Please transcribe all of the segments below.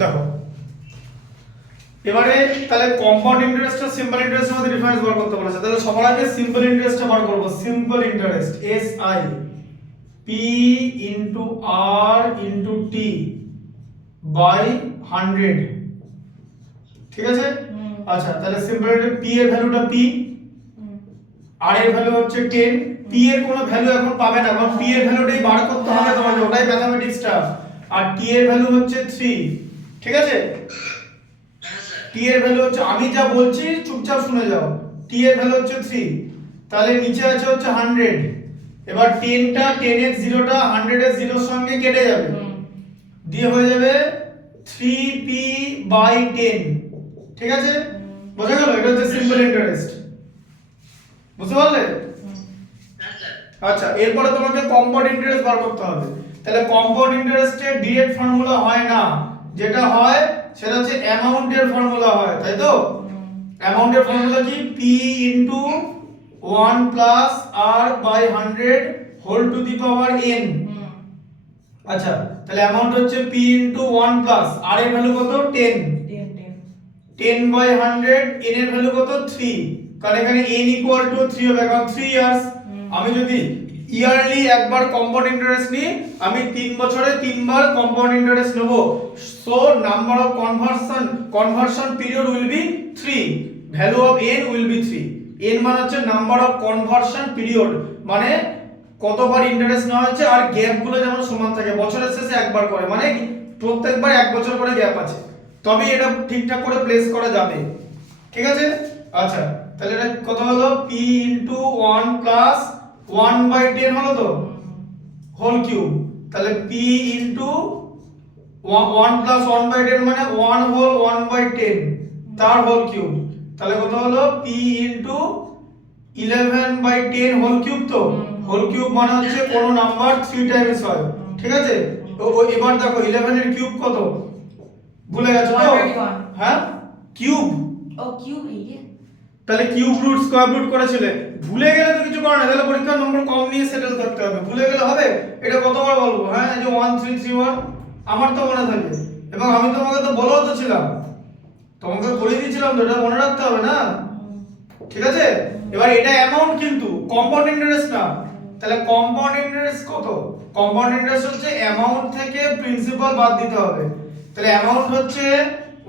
দেখো এবারে তাহলে কম্পাউন্ড ইন্টারেস্ট আর সিম্পল ইন্টারেস্টের মধ্যে ডিফারেন্স বার করতে বলেছে। তাহলে সবার আগে সিম্পল ইন্টারেস্টটা বার করব। Simple interest s i p into r into t by 100, ঠিক আছে? আচ্ছা তাহলে সিম্পল ইন্টারেস্ট পি এর ভ্যালুটা পি, আর এর ভ্যালু হচ্ছে 10। পি এর কোনো ভ্যালু এখন পাবে না, কারণ পি এর ভ্যালুটাই বার করতে হবে তোমাকে, ওটাই ম্যাথমেটিক্সটা। আর টি এর ভ্যালু হচ্ছে 3, ঠিক আছে? টি এর ভ্যালু হচ্ছে, আমি যা বলছি চুপচাপ শুনে যাও, টি এর ভ্যালু হচ্ছে 3, তাহলে নিচে আছে হচ্ছে 100। এবার 10টা 10x 0টা 100 এর 0 এর সঙ্গে কেটে যাবে, দিয়ে হয়ে যাবে 3p/10, ঠিক আছে? বোঝা গেল? এটা হচ্ছে সিম্পল ইন্টারেস্ট, বুঝতে পারলে? আচ্ছা এরপরে তোমাকে কম্পাউন্ড ইন্টারেস্ট বার করতে হবে। তাহলে কম্পাউন্ড ইন্টারেস্টের ডিরেক্ট ফর্মুলা হয় না, যেটা হয় সেটা হচ্ছে অ্যামাউন্টের ফর্মুলা হয়, তাই তো? অ্যামাউন্টের ফর্মুলা কি? p into 1 plus r by 100 whole to the power n। আচ্ছা তাহলে অ্যামাউন্ট হচ্ছে p ইনটু 1 প্লাস r এর ভ্যালু কত? 10 বাই 100, n এর ভ্যালু কত? 3, কারণ এখানে n ইকুয়াল টু 3 হবে, কারণ 3 ইয়ার্স। আমি যদি ইয়ারলি একবার কম্পাউন্ড ইন্টারেস্ট নিই, আমি 3 বছরে 3 বার কম্পাউন্ড ইন্টারেস্ট নেব। So number of conversion period will be 3, value of n will be 3। n মানে হচ্ছে নাম্বার অফ কনভার্সন পিরিয়ড, মানে কতবার ইন্টারেস্ট নেওয়া হচ্ছে, আর গ্যাপ গুলো যেমন সমান থাকে, বছরের শেষে একবার করে, মানে প্রত্যেকবার 1 বছর করে গ্যাপ আছে, তবে এটা ঠিকঠাক করে প্লেস করা যাবে, ঠিক আছে? আচ্ছা তাহলে এটা কত হলো? p ইনটু 1 প্লাস 1/10 হলো তো, হোল কিউব। তাহলে p ইনটু 1 প্লাস 1/10 মানে 1 হোল 1/10 তার হোল কিউব। তাহলে কত হলো? p into 11/10 whole cube. তো হোল কিউব মানে হচ্ছে কোন নাম্বার 3 টাইমস হয়, ঠিক আছে? তো এবার দেখো 11 এর কিউব কত? ভুলে গেছো তো? হ্যাঁ কিউব, ও কিউব এই যে, তাহলে কিউব রুট স্কয়ার রুট করেছিলে, ভুলে গেলে তো কিছু করার নেই, তাহলে পরীক্ষার নম্বর কম নিয়ে সেটেল করতে হবে। ভুলে গেলে হবে? এটা কতবার বলবো? হ্যাঁ এই যে 1331 আমার তো মনে থাকে, এবং আমি তোমাকে তো বলেও তো ছিলাম, তোমাকে বলে দিয়েছিলাম তো, এটা মনে রাখতে হবে না, ঠিক আছে? এবার এটা অ্যামাউন্ট কিন্তু কম্পাউন্ড ইন্টারেস্ট না। তাহলে কম্পাউন্ড ইন্টারেস্ট কত? কম্পাউন্ড ইন্টারেস্ট হচ্ছে অ্যামাউন্ট থেকে প্রিন্সিপাল বাদ দিতে হবে। তাহলে অ্যামাউন্ট হচ্ছে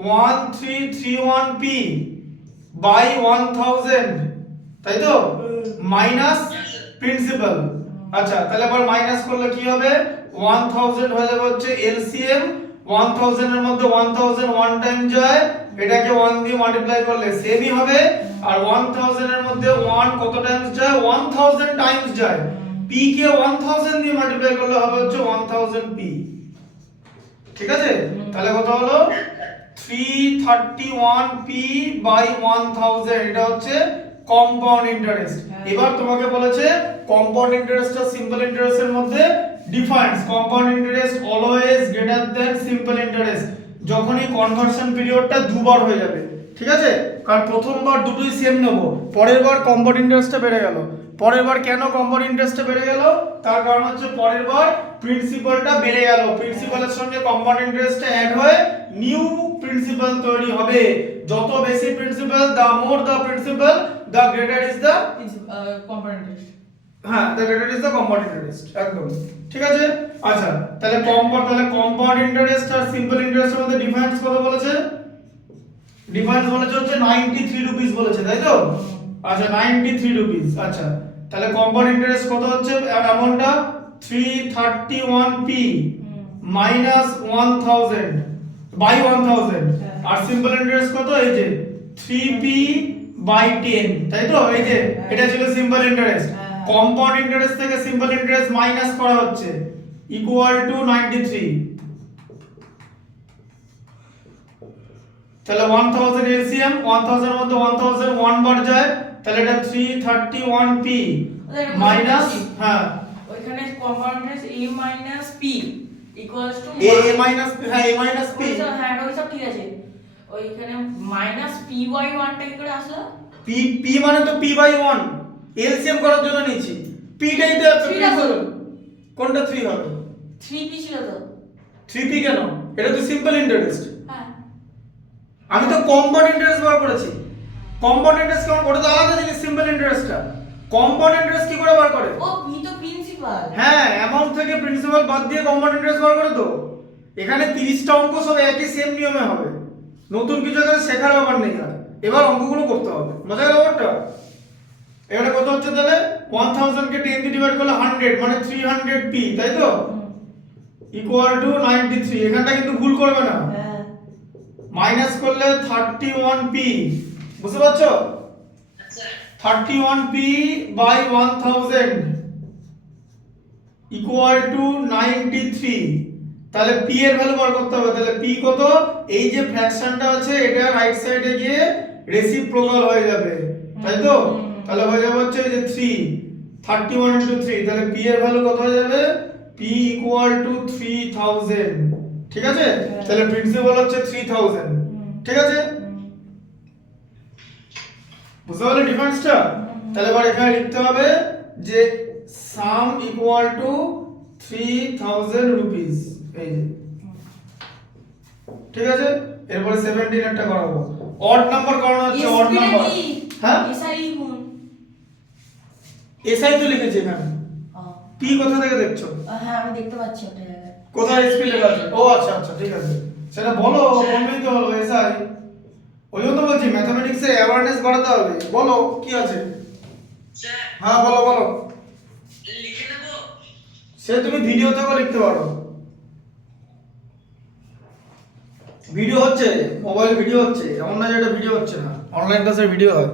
1331p বাই 1000, তাই তো? Minus principal. আচ্ছা তাহলে আবার মাইনাস করলে কি হবে? 1000 হয়ে যাবে হচ্ছে এলসিএম, 1000 এর মধ্যে 1000 ওয়ান টাইম যায়, এটাকে 1 দিয়ে মাল্টিপ্লাই করলে সেমই হবে। আর 1000 এর মধ্যে 1 কত টাইমস যায়? 1000 টাইমস যায়। p কে 1000 দিয়ে মাল্টিপ্লাই করলে হবে হচ্ছে 1000p, ঠিক আছে? তাহলে কত হলো? 331p বাই 1000, এটা হচ্ছে কম্পাউন্ড ইন্টারেস্ট। এবার তোমাকে বলেছে কম্পাউন্ড ইন্টারেস্ট আর সিম্পল ইন্টারেস্টের মধ্যে difference. Compound interest always greater than simple interest, যখনই কনভার্সন পিরিয়ডটা দুবার হয়ে যাবে, ঠিক আছে? কারণ প্রথমবার দুটোই সেম নেব, পরের বার কম্পাউন্ড ইন্টারেস্টটা বেড়ে গেল। পরের বার কেন কম্পাউন্ড ইন্টারেস্টটা বেড়ে গেল? তার কারণ হচ্ছে পরের বার প্রিন্সিপালটা বেড়ে গেল, প্রিন্সিপালের সঙ্গে কম্পাউন্ড ইন্টারেস্টটা অ্যাড হয়ে নিউ প্রিন্সিপাল তৈরি হবে। যত বেশি principal, the more the principal, the greater is the compound interest. হ্যাঁ, the greater is the compound interest, একদম ঠিক আছে। আচ্ছা তাহলে কম্পাউন্ড ইন্টারেস্ট আর সিম্পল ইন্টারেস্টের মধ্যে ডিফারেন্স কত বলেছে? ডিফারেন্স বলেছে হচ্ছে 93 রুপিস বলেছে, তাই তো? আচ্ছা 93 রুপিস। আচ্ছা তাহলে কম্পাউন্ড ইন্টারেস্ট কত হচ্ছে? অ্যামাউন্টটা 331p মাইনাস 1000 বাই 1000। আর সিম্পল ইন্টারেস্ট কত? এই যে 3p/10, তাই তো? এই যে এটা ছিল সিম্পল ইন্টারেস্ট। কম্পাউন্ড ইন্টারেস্ট থেকে সিম্পল ইন্টারেস্ট মাইনাস করা হচ্ছে, ইকুয়াল টু 93। তাহলে 1000 এলসিএম, 1000 এর মধ্যে 1000 1 বার যায়, তাহলে এটা 331p মাইনাস, হ্যাঁ ওইখানে compound interest a minus p equals to a minus, হ্যাঁ a মাইনাস p, হ্যাঁ ওই সব ঠিক আছে। ওইখানে মাইনাস p/1 টাই করে আসলো। p মানে তো p/1 এলসিএম করার জন্য নিয়েছি, p টাই তো Three টা হলো। কোনটা 3 হবে? 3p ছিল তো 3p কেন? এটা তো সিম্পল ইন্টারেস্ট। হ্যাঁ আমি তো কম্পাউন্ড ইন্টারেস্ট বার করেছি। কম্পাউন্ড ইন্টারেস্ট কেমন? ওটা তো আলাদা জিনিস, সিম্পল ইন্টারেস্টটা। কম্পাউন্ড ইন্টারেস্ট কি করে বার করে? ও পি তো প্রিন্সিপাল। হ্যাঁ, অ্যামাউন্ট থেকে প্রিন্সিপাল বাদ দিয়ে কম্পাউন্ড ইন্টারেস্ট বার করে তো। এখানে 30টা অঙ্ক সব একই সেম নিয়মে হবে, নতুন কিছু এখানে শেখার ব্যাপার নেই। আর এবার অঙ্কগুলো করতে হবে, মজা গেল ব্যাপারটা। এখানে কত হচ্ছে তাহলে? 1000 কে 10 দিয়ে ডিভাইড করলে 100 মানে 300p, তাই তো? Equal two 93। এখানটা কিন্তু ভুল করবে না, হ্যাঁ মাইনাস করলে 31p, বুঝতে পারছো? 31p by 1000 equal to 93। তাহলে p এর ভ্যালু বার করতে হবে। তাহলে p কত? এই যে ফ্র্যাকশনটা আছে এটা রাইট সাইডে গিয়ে রেসিপ্রোকাল হয়ে যাবে, তাই তো? তাহলে হয়ে যাবে হচ্ছে এই যে 3, 31 ইনটু 3। তাহলে p এর ভ্যালু কত হয়ে যাবে? p equal to 3000। ঠিক আছে? তাহলে প্রিন্সিপাল হচ্ছে 3000। ঠিক আছে? বুঝতে পারলে ডিফারেন্সটা? তাহলে এবার এখানে লিখতে হবে যে সাম ইকুয়াল টু 3000 রুপিস, এই যে। ঠিক আছে? এরপরে 17 একটা করাবো। অড নাম্বার করানো হচ্ছে, অড নাম্বার। হ্যাঁ, এসআই গুণ। এসআই তো লিখেছি এখানে। পি কোথা থেকে দেখছো? হ্যাঁ আমি দেখতে পাচ্ছি ওটা জায়গায়। কোথায় এসপি লেখা আছে? ও আচ্ছা আচ্ছা, ঠিক আছে। সেটা বলো, বললেই তো হলো এসআই। ওই জন্য তো বলছি ম্যাথমেটিক্স এর অ্যাওয়ারনেস বাড়াতে হবে। বলো কি আছে? স্যার হ্যাঁ বলো বলো। লিখে নেব। সে তুমি ভিডিও থেকেও লিখতে পারো। ভিডিও হচ্ছে, মোবাইল ভিডিও হচ্ছে, এমন না যে এটা ভিডিও হচ্ছে না, অনলাইন ক্লাসের ভিডিও হয়।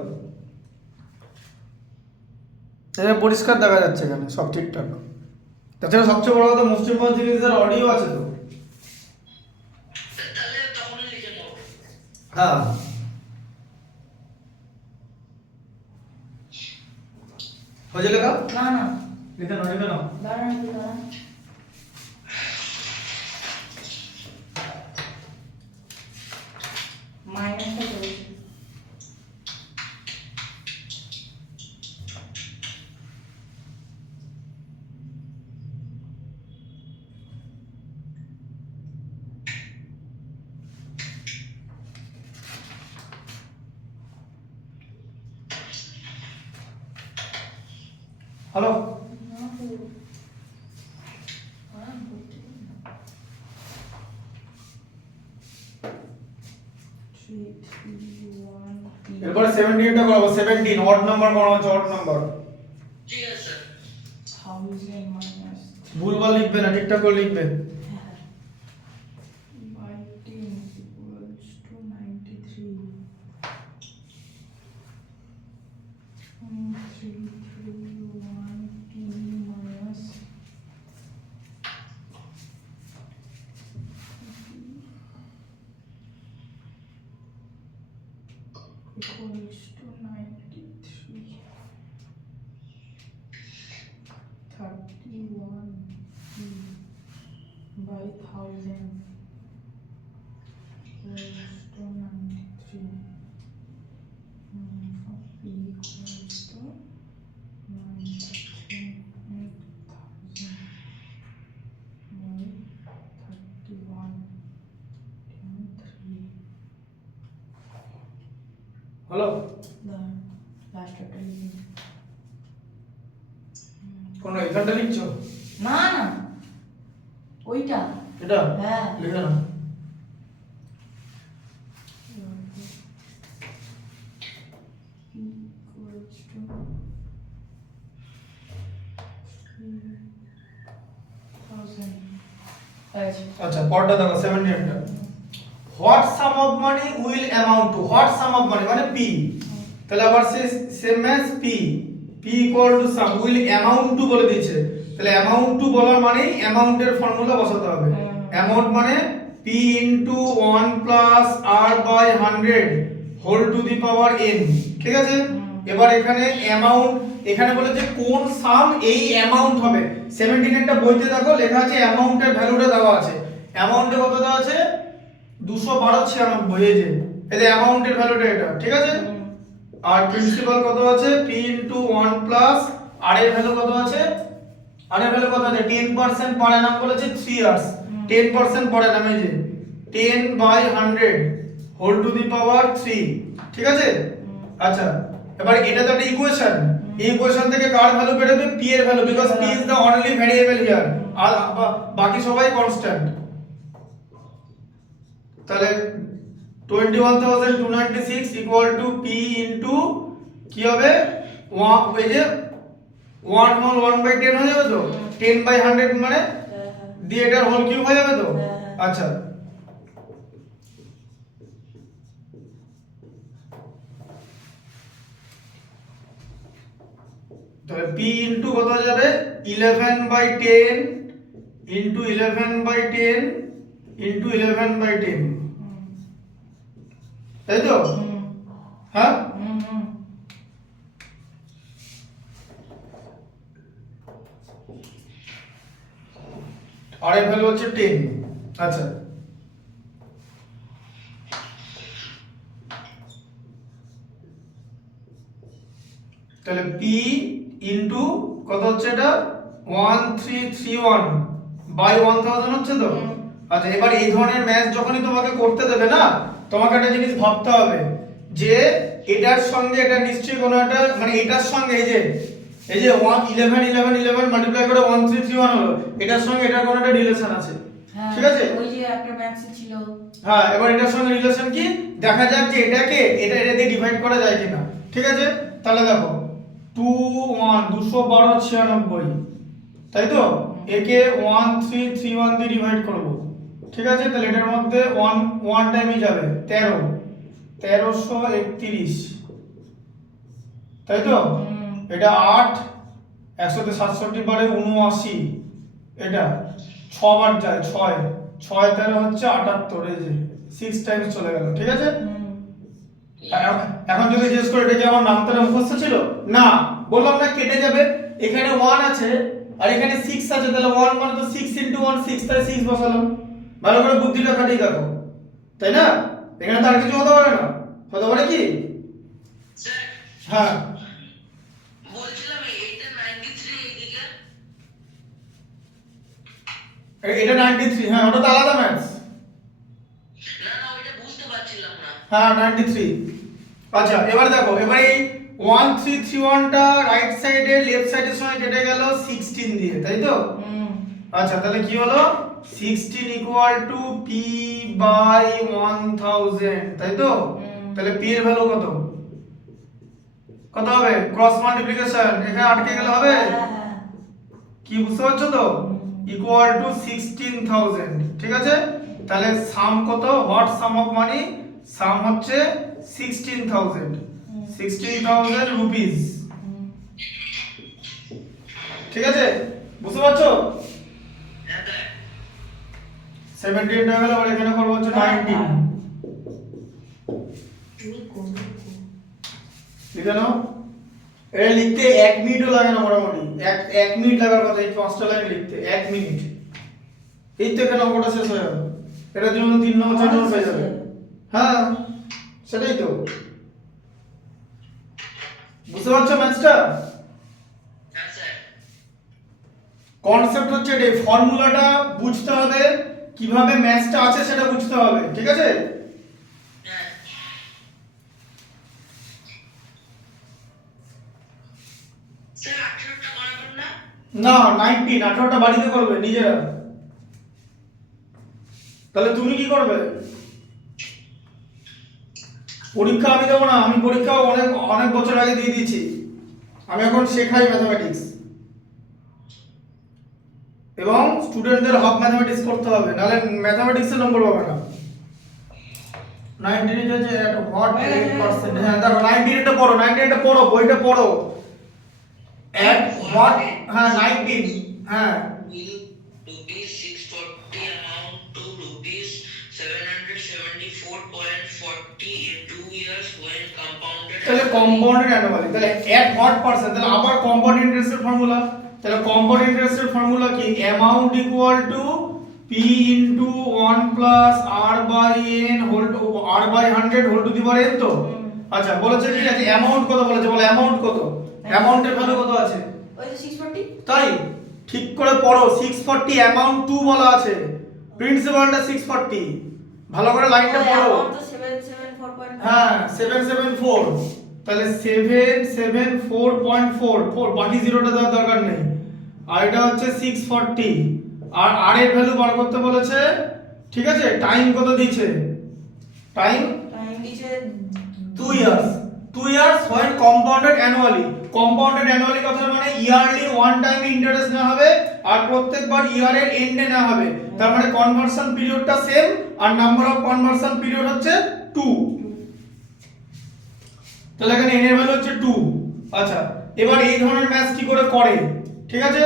এটা পরিষ্কার দেখা যাচ্ছে এখানে সব ঠিকঠাক। তাছাড়া সবচেয়ে বড় কথা, মুসলিম জিনিসের অডিও আছে তো। তাহলে তখন লিখে নেব। হ্যাঁ, হয়ে লেখা? না না লিখে নাও, লিখে নাও। দাঁড়ান একটু দাঁড়ান। মাইনাসটা করেছি। হ্যালো, এরপরে 17 টা করাবো। 17 অড নাম্বার করানো হচ্ছে, অড নাম্বার। ঠিক আছে স্যার। 1000 মাইনাস ভুলভাল লিখবে না, ঠিকঠাক করে লিখবে। by 10 equals to 93. 331 p minus equals to 93. 31 p by 1000 equals to 93. P equals to 93,000 by 31 and 3. হলো? The last একটা লিখি। কোন এখানটা লিখছো? না না ওইটা। এটা হ্যাঁ। লিখে নাও। Equals to 3,000. আচ্ছা, পরটা দেখো 17 টা। What some of money will amount two. What some of money মানে পি। তাহলে আবার same as P, P equal to some, will amount two বলে দিয়েছে। তাহলে অ্যামাউন্ট টু বলার মানে অ্যামাউন্টের ফর্মুলা বসাতে হবে। অ্যামাউন্ট মানে p into 1 plus R by 100 whole to the power n। ঠিক আছে? এবার এখানে অ্যামাউন্ট, এখানে বলেছে কোন সাম এই অ্যামাউন্ট হবে। 17 একটা বইতে দেখো লেখা আছে অ্যামাউন্টের ভ্যালুটা দেওয়া আছে। অ্যামাউন্টে কত দেওয়া আছে? 212.96। এই যে অ্যামাউন্টের ভ্যালুটা এটা, ঠিক আছে? আর প্রিন্সিপাল কত আছে? p ইনটু 1 প্লাস আর এর ভ্যালু কত আছে? আর এর ভ্যালু কত আছে? 10% পার অ্যানাম বলেছে 3 ইয়ার্স। 10% পড়ে নামে যে 10/100 হোল টু দি পাওয়ার 3, ঠিক আছে? আচ্ছা, এবার এটা তো একটা ইকুয়েশন, এই ইকুয়েশন থেকে কার ভ্যালু বেরোবে? p এর value, because p is the only variable here, আর বাকি সবাই কনস্ট্যান্ট। তাহলে 21,296 ইকুয়াল টু p ইনটু কি হবে, এই যে 1 হোল 1/10 হয়ে যাবে তো, 10/100 মানে দিয়ে এটার হোল কিউব হয়ে যাবে তো। আচ্ছা, তাহলে p ইনটু কত হয়ে যাবে, 11/10 ইনটু 11/10 ইনটু 11/10, তাই তো? হ্যাঁ, আর এর ভ্যালু হচ্ছে 10। আচ্ছা, তাহলে p ইনটু কত হচ্ছে এটা, 1331 বাই 1000 হচ্ছে তো। আচ্ছা, এবার এই ধরনের ম্যাথ যখনই তোমাকে করতে দেবে না, তোমাকে একটা জিনিস ভাবতে হবে যে এটার সঙ্গে এটা নিশ্চয়ই কোনো একটা, মানে এটার সঙ্গে এই যে 11 মাল্টিপ্লাই করে 1331 হলো, এটার সঙ্গে এটার কোনো একটা রিলেশন আছে, ঠিক আছে? ওই যে একটা ম্যাথস ছিল। হ্যাঁ, এবার এটার সঙ্গে রিলেশন কি দেখা যাক যে এটাকে এটা দিয়ে ডিভাইড করা যায় কিনা, ঠিক আছে? তাহলে দেখো 21296, তাই তো? একে 1331 দিয়ে ডিভাইড করব, ঠিক আছে? তাহলে এটার মধ্যে 1 টাইমই যাবে, 1331, তাই তো? এটা 8, 167 বারে 79, এটা 6 বার যায়, 6 13 হচ্ছে 78, এই যে 6 টাইমস চলে গেল, ঠিক আছে? এখন যদি জিজ্ঞেস করে এটা কি আমার নামটা মুখস্থ ছিল? না, বললাম না কেটে যাবে, এখানে 1 আছে আর এখানে 6 আছে, তাহলে 1 মানে তো 6 ইনটু 1 6, তাই 6 বসালাম। ভালো করে বুদ্ধিটা খাটিয়ে দেখো, তাই না? এখানে তার কিছু হতে পারে না, হতে পারে কি? স্যার হ্যাঁ, বলছিলাম এইটা 93 এইদিকে। এটা 93, হ্যাঁ ওটা তো আলাদা ম্যাথস। না না ওইটা বুঝতে পারছিলাম না। হ্যাঁ 93। আচ্ছা, এবার দেখো, এবার এই 1331টা রাইট সাইডে লেফট সাইডের সঙ্গে কেটে গেল 16 দিয়ে, তাই তো? আচ্ছা, তাহলে কি হলো, 16 ইকুয়াল টু p বাই 1000, তাই তো? তাহলে p এর ভ্যালু কত হবে? ক্রস মাল্টিপ্লিকেশন, এখানে আটকে গেলে হবে কি, বুঝতে পারছো তো? ইকুয়াল টু 16000, ঠিক আছে? তাহলে সাম কত, হোয়াট সাম অফ মানি, সাম হচ্ছে 16000 রুপিস, ঠিক আছে? বুঝতে পারছো? হ্যাঁ স্যার 17 হয়ে গেল, আর এখানে করব হচ্ছে 19, লিখে নাও। এটা লিখতে 1 মিনিটও লাগে না, মোটামুটি 1 মিনিট লাগার কথা এই 5টা লাইন লিখতে, 1 মিনিট। এই তো এখানে অঙ্কটা শেষ হয়ে যাবে, এটার জন্য 3 নম্বর 4 নম্বর পেয়ে যাবে। হ্যাঁ, সেটাই তো, বুঝতে পারছো ম্যাথসটা? হ্যাঁ স্যার কনসেপ্ট হচ্ছে এই ফর্মুলাটা বুঝতে হবে, কিভাবে ম্যাথসটা আছে সেটা বুঝতে হবে, ঠিক আছে? হ্যাঁ স্যার 18টা বানাবেন না? না, 19, 18টা বাড়িতে করবে নিজেরা। তাহলে তুমি কি করবে? পরীক্ষা আমি দেবো না, আমি পরীক্ষা অনেক অনেক বছর আগে দিয়ে দিয়েছি, আমি এখন শেখাই ম্যাথমেটিক্স, এবং স্টুডেন্টদের হাফ ম্যাথমেটিক্স করতে হবে, নাহলে ম্যাথমেটিক্সের নম্বর পাবে না। 19 ইজ এট হোয়াট 8%, হ্যাঁ দেখো 19 এটা পড়ো, 19 এটা পড়ো, বইটা পড়ো, এট হোয়াট, হ্যাঁ 19, হ্যাঁ Will rupees 640 amount to rupees 774.40 in 2 years when compounded. তাহলে কম্পাউন্ডেড অ্যানুয়ালি, তাহলে এট হোয়াট পার্সেন্ট, তাহলে আবার কম্পাউন্ড ইন্টারেস্টের ফর্মুলা, তাহলে কম্পাউন্ড ইন্টারেস্টের ফর্মুলা কি, amount equal to p into 1 plus r by n whole to r by 100 whole to the power n তো। আচ্ছা, বলেছে কি আছে, অ্যামাউন্ট কত বলেছে, বলে অ্যামাউন্ট কত, অ্যামাউন্টের ভ্যালু কত আছে, ওই যে 640। তাই ঠিক করে পড়ো, 640 অ্যামাউন্ট 2 বলা আছে, প্রিন্সিপালটা 640, ভালো করে লাইনটা পড়ো। তো 774.5 হ্যাঁ 774, তাহলে 774.4, বাকি জিরোটা দেওয়ার দরকার নেই। আর এটা হচ্ছে 640, আর আর এর ভ্যালু বার করতে বলেছে, ঠিক আছে। টাইম কত দিয়েছে? টাইম টাইম দিছে 2 years. 2 years when compounded annually, compounded annually কথার মানে ইয়ারলি ওয়ান টাইম ইন্টারেস্ট নেওয়া হবে আর প্রত্যেকবার ইয়ারের এন্ডে নেওয়া হবে। তার মানে কনভার্সন পিরিয়ডটা সেম আর নাম্বার অফ কনভার্সন পিরিয়ড হচ্ছে 2। তাহলে এখানে n এর ভ্যালু হচ্ছে 2। আচ্ছা, এবার এই ধরনের ম্যাথ কি করে করে, ঠিক আছে।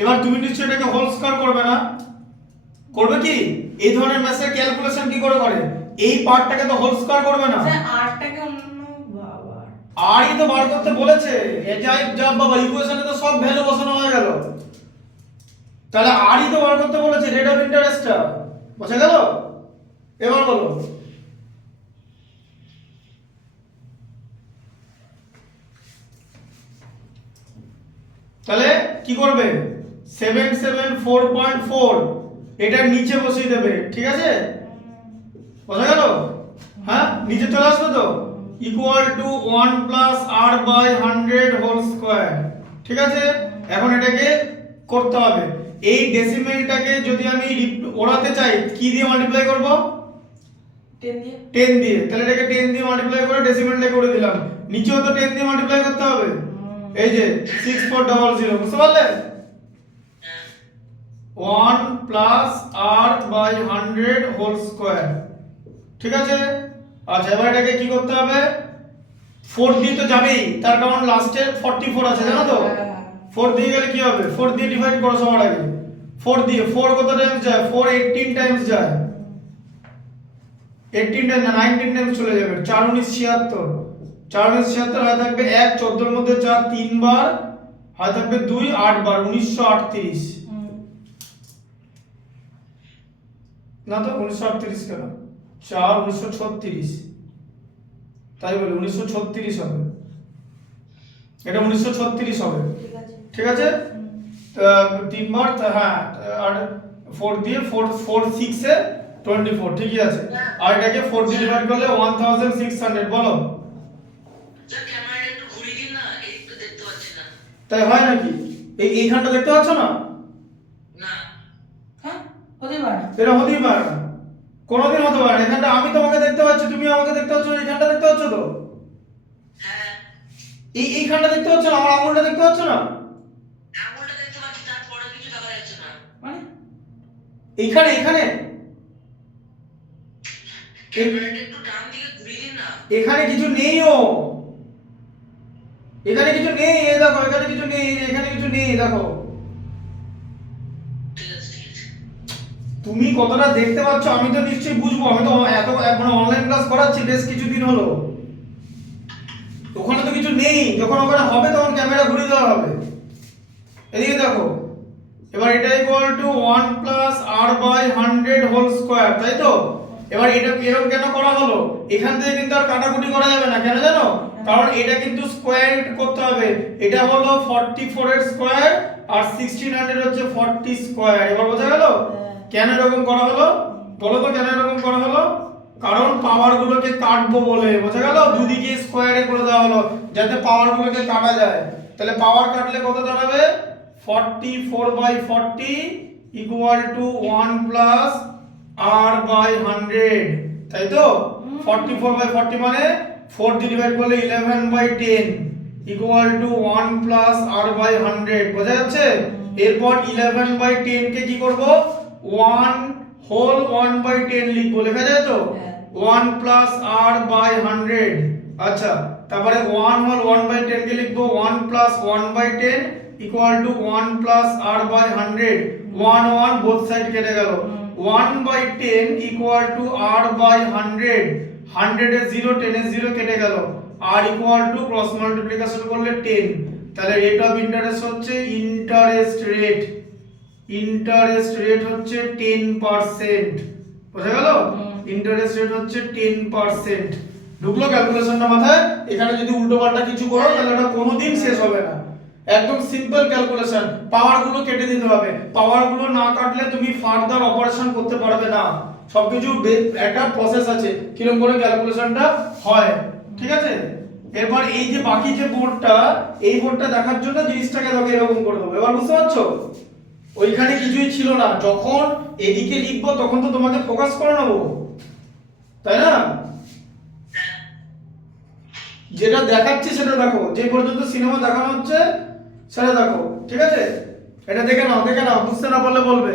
এবার তুমি নিশ্চয়ই এটাকে হোল স্কয়ার করবে না, করবে কি? এই ধরনের ম্যাথের ক্যালকুলেশন কি করে করে? এই পার্টটাকে তো হোল স্কয়ার করবে না, স্যার আরটাকে অন্য বাবা আর ই তো বার করতে বলেছে। এ যাই যা বাবা, ইকুয়েশনে তো সব ভ্যালু বসানো হয়ে গেল, তাহলে আর ই তো বার করতে বলেছে, রেট অফ ইন্টারেস্টটা। বোঝা গেল? এবার বলো। তাহলে কি করবে? 774.4 এটার নিচে বসিয়ে দেবে, ঠিক আছে। বোঝা গেল? হ্যাঁ, নিচে চলে আসবে তো, equal to 1 plus R by 100 whole square, ঠিক আছে। এখন এটাকে করতে হবে, এই ডেসিমেলটাকে যদি আমি ওড়াতে চাই কি দিয়ে মাল্টিপ্লাই করব? 10 দিয়ে 10 দিয়ে। তাহলে এটাকে 10 দিয়ে মাল্টিপ্লাই করে ডেসিমেলটাকে করে দিলাম, নিচেও তো 10 দিয়ে মাল্টিপ্লাই করতে হবে। এই যে 6400, বুঝতে পারলে? 1 plus R by 100 whole square, ঠিক আছে। আচ্ছা, এবার এটাকে কি করতে হবে? 4 দিয়ে তো যাবেই, তার কারণ লাস্টে 44 আছে, জানো তো। 4 দিয়ে গেলে কি হবে? 4 দিয়ে ডিভাইড করো সবার আগে। 4 দিয়ে 4 কত টাইমস যায়? 4 18 টাইমস যায়। 18 টাইমস না, 19 টাইমস চলে যাবে। 4 19 76, 4 19 76 হয় থাকবে 1, 14 এর মধ্যে 4 3 বার, হয় থাকবে 2 8 বার, 1938। না তো 1938 কেন? 4 1936, তাই বলে 1936 হবে, এটা 1936 হবে, ঠিক আছে ঠিক আছে। 3 বার, হ্যাঁ, আর 4 দিয়ে 4 4 6 এ 24, ঠিকই আছে। আর এটাকে 4 দিয়ে ডিভাইড করলে 1600, বলো। স্যার ক্যামেরাটা একটু ঘুরিয়ে দিন না, এই তো দেখতে পাচ্ছি না। তাই হয় নাকি? এইখানটা দেখতে পাচ্ছ না? না। হ্যাঁ হতে পারে না। এটা হতেই পারে না, কোনোদিন হতে পারে না। এখানটা আমি তোমাকে দেখতে পাচ্ছি, তুমি আমাকে দেখতে পাচ্ছ, এইখানটা দেখতে পাচ্ছ তো? হ্যাঁ, এইখানটা দেখতে পাচ্ছ না? আমার আঙুলটা দেখতে পাচ্ছ না? আঙুলটা দেখতে পাচ্ছি, তারপরে কিছু দেখা যাচ্ছে না। মানে এইখানে এখানে ক্যামেরাটা একটু ডান দিকে ঘুরিয়ে দিন না। এখানে কিছু নেইও, এখানে কিছু নেই, এই দেখো এখানে কিছু নেই, এখানে কিছু নেই, দেখো। ঠিক আছে, ঠিক আছে। তুমি কতটা দেখতে পাচ্ছ আমি তো নিশ্চয়ই বুঝবো, আমি তো এত মানে অনলাইন ক্লাস করাচ্ছি বেশ কিছুদিন হলো। ওখানে তো কিছু নেই, যখন ওখানে হবে তখন ক্যামেরা ঘুরিয়ে দেওয়া হবে। এদিকে দেখো, এবার এটা equal to 1 plus R by 100 whole square, তাই তো। এবার এটা এরকম কেন করা হলো? এখান থেকে কিন্তু আর কাটাকুটি করা যাবে না, কেন জানো? কারণ এটা কিন্তু স্কয়ার করতে হবে। এটা হলো 44 এর স্কয়ার আর 1600 হচ্ছে 40 স্কয়ার। এবার বোঝা গেল কেন এরকম করা হলো? বলো তো কেন এরকম করা হলো? কারণ পাওয়ার গুলোকে কাটবো বলে, বোঝা গেল। দুদিকে স্কয়ারে করে দেওয়া হলো যাতে পাওয়ার গুলোকে কাটা যায়। তাহলে পাওয়ার কাটলে কত দাঁড়াবে? 44/40 equal to 1 plus R by 100, তাই তো। 44/40 মানে 4 দিয়ে ডিভাইড করলে 11/10 equal to 1 plus R by 100, বোঝা যাচ্ছে। এরপর 11/10 কে কি করব? 1 হোল 1/10 লিখবো, লেখা যায় তো। 1 প্লাস আর বাই 100, আচ্ছা। তারপরে 1 হোল 1/10 কে লিখবো 1 plus 1/10 equal to 1 plus R by 100। 1 1 both side কেটে গেল, 1/10 ইকুয়াল টু আর বাই 100। 100 এর 0, 10 এর 0 কেটে গেল, আর ইকুয়াল টু ক্রস মাল্টিপ্লিকেশন করলে 10। তাহলে রেট অফ ইন্টারেস্ট হচ্ছে ইন্টারেস্ট রেট, ইন্টারেস্ট রেট হচ্ছে 10%, বোঝা গেল। ইন্টারেস্ট রেট হচ্ছে 10%। ঢুকলো ক্যালকুলেশনটা মাথায়? এখানে যদি উল্টো পাল্টা কিছু করো তাহলে এটা কোনোদিন শেষ হবে না। একদম সিম্পল ক্যালকুলেশন, পাওয়ার গুলো কেটে দিতে হবে, পাওয়ার গুলো না কাটলে তুমি ফার্দার অপারেশন করতে পারবে না। সবকিছু একটা প্রসেস আছে কিরকম করে ক্যালকুলেশনটা হয়, ঠিক আছে। এরপর এই যে বাকি যে বোর্ডটা, এই বোর্ডটা দেখার জন্য জিনিসটাকে তোকে এরকম করে দেবো। এবার বুঝতে পারছো? ওইখানে কিছুই ছিল না, যখন এদিকে লিখবো তখন তো তোমাকে ফোকাস করে নেবো, তাই না? যেটা দেখাচ্ছি সেটা দেখো, যে পর্যন্ত সিনেমা দেখানো হচ্ছে সেটা দেখো, ঠিক আছে। এটা দেখে নাও, দেখে নাও, বুঝতে না পারলে বলবে।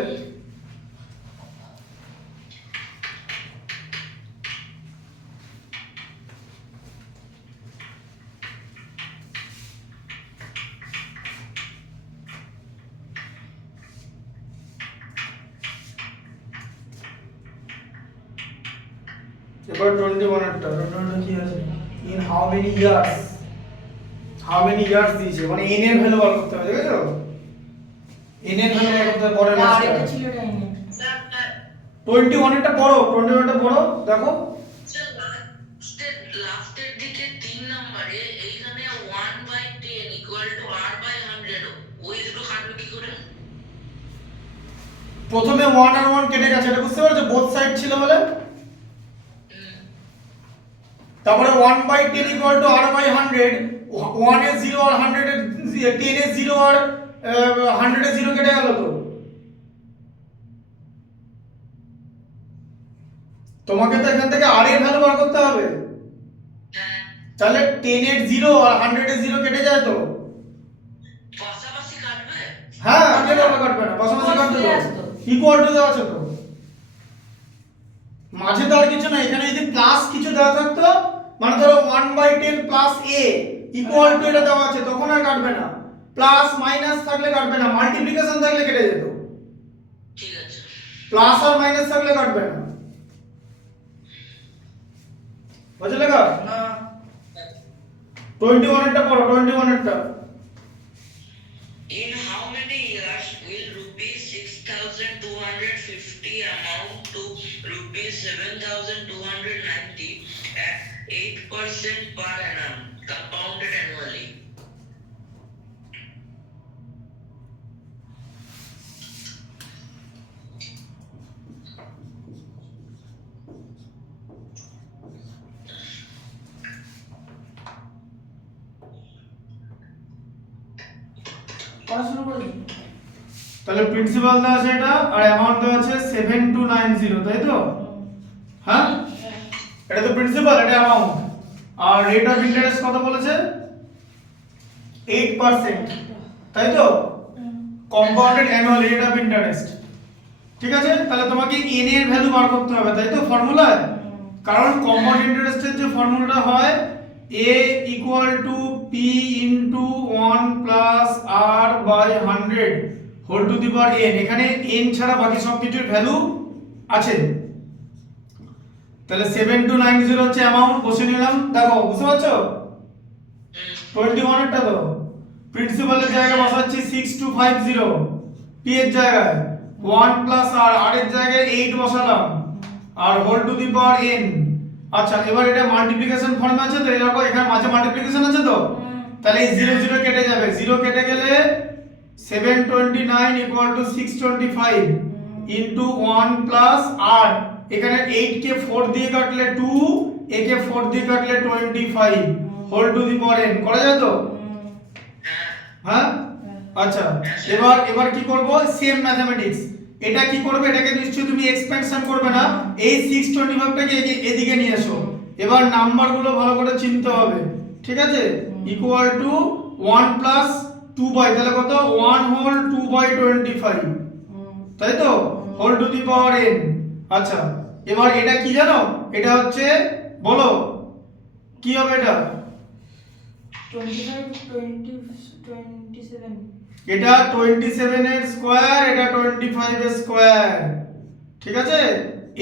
এবার 21 এরটা, 21 কি আছে? In how many years, how many years দিয়েছে, মানে n এর ভ্যালু বার করতে হবে, দেখেছো? n এর ভ্যালু বার করতে হবে পরের আর ম্যাচটা। এটা ছিল টাইমে। স্যার 21 এরটা পড়ো, 21 এরটা পড়ো, দেখো। স্যার লাস্টের দিকে 3 নম্বরে এইখানে 1/10 ইকুয়াল টু r/100, ওই দুটো কাটবে কি করে? প্রথমে 1 আর 1 কেটে গেছে, এটা বুঝতে পারছো? বোথ সাইড ছিল বলে। তারপরে 1/10 ইকুয়াল টু r/100, 1 এর 0 আর 100 এর 10 এর 0 আর 100 এর 0 কেটে গেল। তো তোমাকে তো এখান থেকে r এর ভ্যালু বার করতে হবে, হ্যাঁ, তাহলে 10 এর 0 আর 100 এর 0 কেটে যায় তো। পাশাপাশি কাটবে? হ্যাঁ, কেন কাটবে না, পাশাপাশি কাটবে তো, ইকুয়াল টু দেওয়া আছে তো, মাঝে তো আর কিছু না। এখানে যদি প্লাস কিছু দেওয়া থাকতো, মানে ধরো 1/10 প্লাস a ইকুয়াল টু এটা দেওয়া আছে, তখন আর কাটবে না। প্লাস মাইনাস থাকলে কাটবে না, মাল্টিপ্লিকেশন থাকলে কেটে যেত। ঠিক আছে। প্লাস আর মাইনাস থাকলে কাটবে না, বুঝলে লেখা? না 21 এরটা পড়ো, 21 এরটা। In how many years will rupees 6,250 amount to rupees 7,290 at 8% per annum, compounded annually? পড়াশোনা করে তাহলে প্রিন্সিপাল দেওয়া আছে এটা, আর অ্যামাউন্ট দেওয়া আছে 7290, তাই তো? হ্যাঁ, এটা তো প্রিন্সিপাল, এটা অ্যামাউন্ট। আর রেট অফ ইন্টারেস্ট কত বলেছে? 8%, তাই তো? Compounded annual rate of interest, ঠিক আছে। তাহলে তোমাকে n এর ভ্যালু বার করতে হবে, তাই তো, ফর্মুলায়। কারণ কম্পাউন্ড ইন্টারেস্টের যে ফর্মুলাটা হয় a equal to p into 1 plus r by 100 whole to the power n। এখানে n ছাড়া বাকি সব কিছুর ভ্যালু আছে। তাহলে 7290 হচ্ছে অ্যামাউন্ট, বসে নিলাম। দেখো, বুঝতে পারছো? 21 এরটা তো প্রিন্সিপালের জায়গায় বসাচ্ছি 6250, p এর জায়গায় 1 প্লাস r, r এর জায়গায় 8 বসালাম, আর whole to the power n। আচ্ছা, এবার এটা মাল্টিপ্লিকেশন ফর্মে আছে তো, এরকম এখানে মাঝে মাল্টিপ্লিকেশন আছে তো, তাহলে এই 0 0 কেটে যাবে, 0 কেটে গেলে 729 equal to 625 into 1 plus r, এখানে 8 কে 4 দিয়ে কাটলে 2, a কে 4 দিয়ে কাটলে 25 whole to the power n। করা যায় তো? হ্যাঁ, আচ্ছা। এবার কি করব? Same mathematics. এটা কি করবে? এটাকে নিশ্চয়ই তুমি এক্সপেনশন করবে না, এই 625টাকে এদিকে নিয়ে এসো। এবার নাম্বারগুলো ভালো করে চিনতে হবে, ঠিক আছে। ইকুয়াল টু 1 প্লাস 2 বাই, তাহলে কত? 1 হোল 2 বাই 25, তাই তো, whole to the power n। আচ্ছা, এবার এটা কি জানো? এটা হচ্ছে, বলো কি হবে এটা? 25 27 এটা 27 এর স্কয়ার, এটা 25 এর স্কয়ার, ঠিক আছে।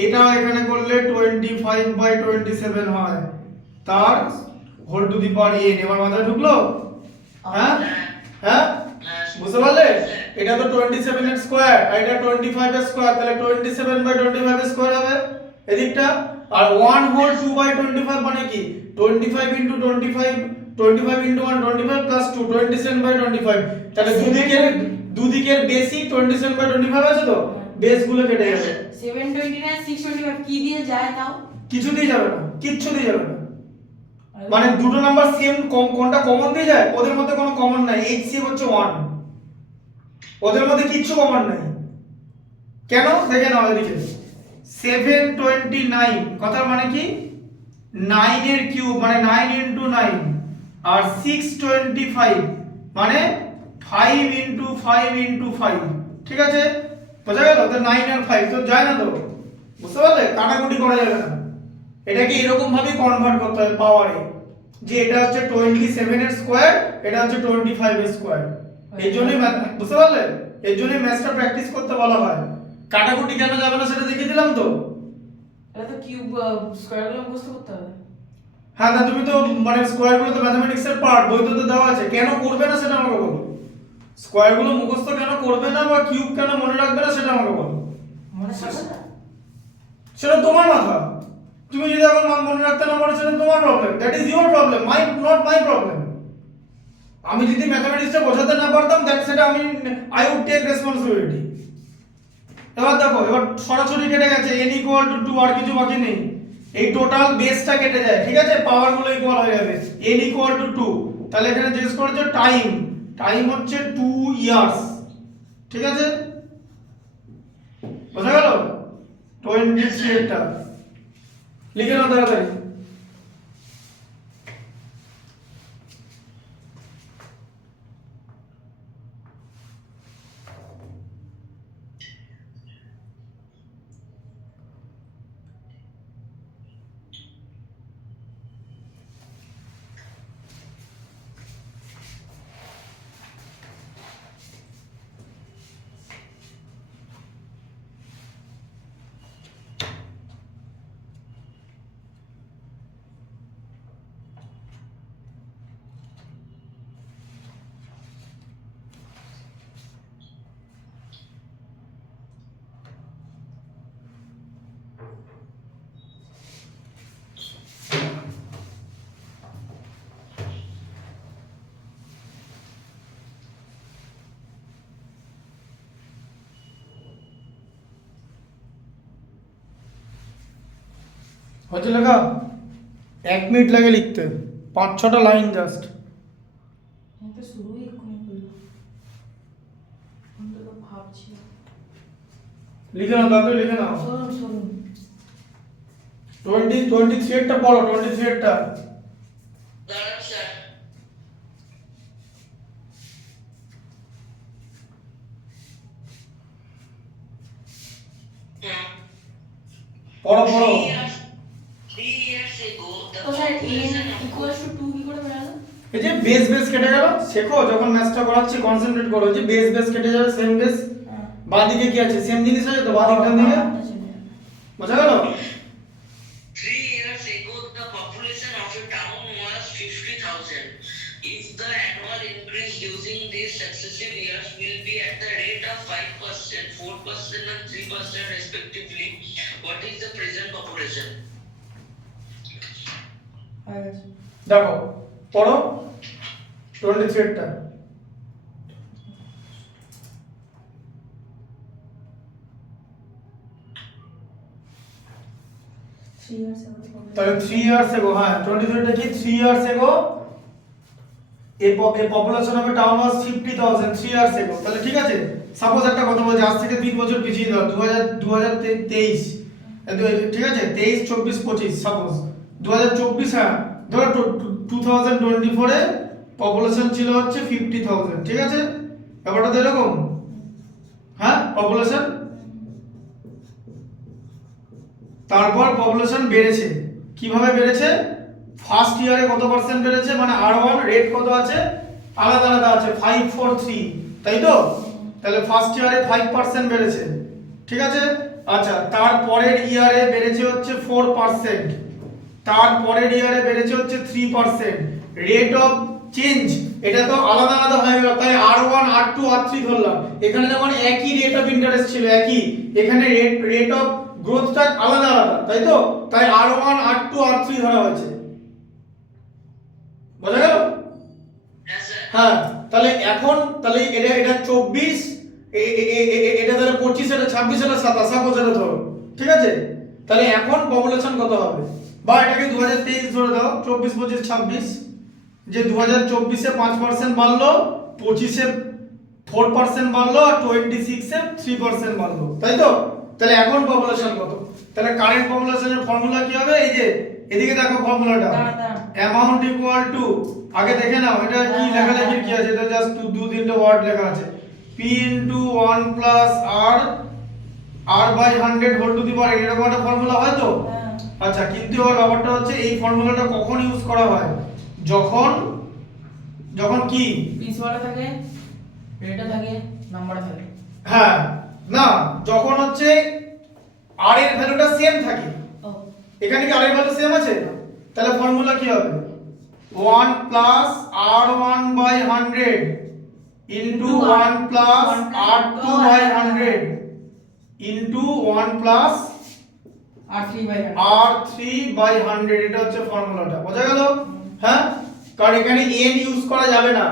এটা এখানে করলে 25/27 হয়, তার whole to the power n। এবার মাথায় ঢুকলো? হ্যাঁ হ্যাঁ, বুঝতে পারলে? এটা তো 27 এর স্কয়ার, আর এটা 25 এর স্কয়ার, তাহলে 27/25 এর স্কয়ার হবে এদিকটা। আর 1 হোল 2/25 মানে কি? 25 * 25 25 ইনটু 1 25 প্লাস 2 27/25, তাহলে দুদিকের বেশি 27/25 আছে তো, বেস গুলো কেটে যাবে। 729 625 কি দিয়ে যায় তাও? কিছু দিয়ে যাবে না, কিচ্ছু দিয়ে যাবে না। মানে দুটো নাম্বার সেম, কোনটা কমন দিয়ে যায়? ওদের মধ্যে কোনো কমন নাই, HCF হচ্ছে 1, ওদের মধ্যে কিচ্ছু কমন নাই। কেন দেখে নাও এদিকে, 729 কথার মানে কি 9 এর কিউব মানে 9 ইনটু 9, আর 625 মানে 5 ইনটু 5 ইনটু 5, ঠিক আছে? বোঝা গেল? তো 9 আর 5 তো যায় না তো, বুঝতে পারলে? কাটাকুটি করা যাবে না, এটাকে এরকম ভাবে কনভার্ট করতে হবে পাওয়ারে, যে এটা হচ্ছে 27 এর স্কয়ার, এটা হচ্ছে 25 এর স্কয়ার। এই জন্যই বুঝতে পারলে, এই জন্যই ম্যাথটা প্র্যাকটিস করতে বলা হয়। কাটাকুটি কেন যাবে না সেটা দেখিয়ে দিলাম তো। এটা তো কিউব স্কয়ারগুলো মুখস্থ করতে হবে। হ্যাঁ, তা তুমি তো মানে স্কয়ারগুলো তো ম্যাথমেটিক্সের পার্ট, বইতে তো দেওয়া আছে, কেন করবে না সেটা আমাকে বলো। স্কয়ারগুলো মুখস্থ কেন করবে না বা কিউব কেন মনে রাখবে না সেটা আমাকে বলো। মনে থাকবে না? সেটা তোমার মাথা, তুমি যদি এখন মনে রাখতে না পারো সেটা তোমার problem, that is your problem, not my problem. আমি যদি ম্যাথমেটিক্সটা বোঝাতে না পারতাম সেটা আমি আই উড টেক রেসপন্সিবিলিটি। এবার দেখো, এবার সরাসরি কেটে গেছে, n ইকুয়াল টু 2, আর কিছু বাকি নেই, এই টোটাল বেসটা কেটে যায়, ঠিক আছে? পাওয়ার গুলো ইকুয়াল হয়ে যাবে, n ইকুয়াল টু 2, তাহলে এখানে জিজ্ঞেস করেছে টাইম হচ্ছে 2 ইয়ার্স, ঠিক আছে? বোঝা গেল? 23 এটা লিখে নাও তাড়াতাড়ি। হচ্ছে লেখা? 1 মিনিট লাগে লিখতে, 5-6টা লাইন জাস্ট। আমি তো শুরুই এক্ষুনি করলাম, আমি তো ভাবছি। লিখে নাও তাড়াতাড়ি, লিখে নাও। শুনুন 23 এরটা পড়ো, 23 এরটা। দাঁড়ান স্যার। পড়ো পড়ো। 3 years ago, the তো sir n population of equals to 2 কি করে বেরালো? এই যে বেস কেটে গেল, শেখো যখন ম্যাথটা করাচ্ছি কনসেন্ট্রেট করো, যে বেস কেটে যাবে, সেম বেস, বাঁদিকে কি আছে সেম জিনিস আছে তো, বাঁদিকটার দিকে, বোঝা গেল? 3 years ago, the population of a town was 50,000. If the annual increase using these successive years will be at the rate of 5%, 4%, and 3% respectively, what is the present population? দেখো পড়ো 23 এরটা। তাহলে 3 ইয়ার্স এগো, হ্যাঁ 23 টা কি 3 years ago a population of a town was 50,000 3 years ago. তাহলে ঠিক আছে, suppose একটা কথা বলছি, আজ থেকে 3 বছর পিছিয়ে দাও, 2023, ঠিক আছে, 23 24 25, সাপোজ 2024, হ্যাঁ ধরো 2024 এ পপুলেশন ছিল হচ্ছে 50,000, ঠিক আছে? ব্যাপারটা তো এরকম, হ্যাঁ পপুলেশন, তারপর পপুলেশন বেড়েছে, কিভাবে বেড়েছে? ফার্স্ট ইয়ারে কত পার্সেন্ট বেড়েছে, মানে R1 রেট কত আছে, আলাদা আলাদা আছে 543, তাই তো? তাহলে ফার্স্ট ইয়ারে 5% বেড়েছে, ঠিক আছে? আচ্ছা, তারপরের ইয়ারে বেড়েছে হচ্ছে 4%, তারপরের ইয়ারে বেড়েছে হচ্ছে 3%। রেট অফ চেঞ্জ এটা তো আলাদা আলাদা হয়ে গেল, তাই R1 R2 R3 ধরলাম। এখানে যেমন একই রেট অফ ইন্টারেস্ট ছিল একই, এখানে রেট অফ গ্রোথটা আলাদা আলাদা, তাই তো? তাই R1 R2 R3 ধরা হয়েছে, বোঝা গেল? Yes, sir. হ্যাঁ, তাহলে এখন তাহলে এটা 24, এটা তাহলে 25, এটা 26, এটা 27, সাপোজ এটা ধরো, ঠিক আছে? তাহলে এখন পপুলেশন কত হবে? বা এটাকে 2023 ধরে দাও, 24, 25, 26, যে 2024 এ 5% বাড়লো, 25 এ 4% বাড়লো, আর 26 এ 3% বাড়লো, তাই তো? তাহলে এখন পপুলেশন কত? তাহলে কারেন্ট পপুলেশনের ফর্মুলা কি হবে? এই যে এদিকে দেখো ফর্মুলাটা, অ্যামাউন্ট ইকুয়াল টু, আগে দেখে নাও এটা কি লেখালেখির কি আছে, এটা জাস্ট দু তিনটে ওয়ার্ড লেখা আছে, p into 1 plus r by 100 whole to the power, এরকম একটা ফর্মুলা হয় তো? আচ্ছা, কিন্তু এবার ব্যাপারটা হচ্ছে এই ফর্মুলাটা কখন ইউজ করা হয়? যখন কি পিস ওয়ালা থাকে, রেটে থাকে, নাম্বার থাকে। হ্যাঁ, না, যখন হচ্ছে r এর ভ্যালুটা সেম থাকে। ও এখানে কি r এর ভ্যালু সেম আছে? তাহলে ফর্মুলা কি হবে? 1 plus r1 by 100 into 1 plus r2 by 100 into 1 plus r3 by 100, এটা হচ্ছে ফর্মুলাটা। বোঝা গেল? হ্যাঁ, কারণ এখানে n ইউজ করা যাবে না।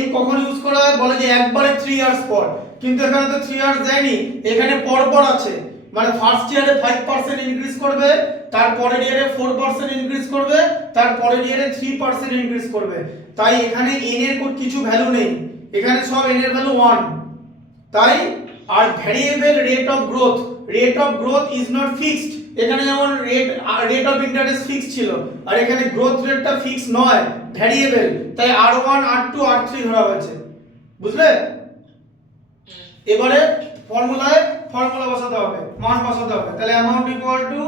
n কখন ইউজ করা হয়? বলে যে একবারে 3 ইয়ার্স পর, কিন্তু এখানে তো 3 ইয়ার্স দেয়নি, এখানে পর পর আছে। মানে ফার্স্ট ইয়ারে 5% ইনক্রিজ করবে, তারপরের ইয়ারে 4% ইনক্রিজ করবে, তারপরের ইয়ারে 3% ইনক্রিজ করবে। তাই এখানে n এর কিছু ভ্যালু নেই, এখানে সব n এর ভ্যালু 1। তাই আর variable rate of growth is not fixed. এখানে যেমন রেট অফ ইন্টারেস্ট ফিক্স ছিল, আর এখানে গ্রোথ রেটটা ফিক্স নয়, ভ্যারিয়েবল। তাই r1 r2 r3 ধরা হয়েছে। বুঝলে? এবারে ফর্মুলা বসাতে হবে, মান বসাতে হবে। তাহলে অ্যামাউন্ট ইকুয়াল টু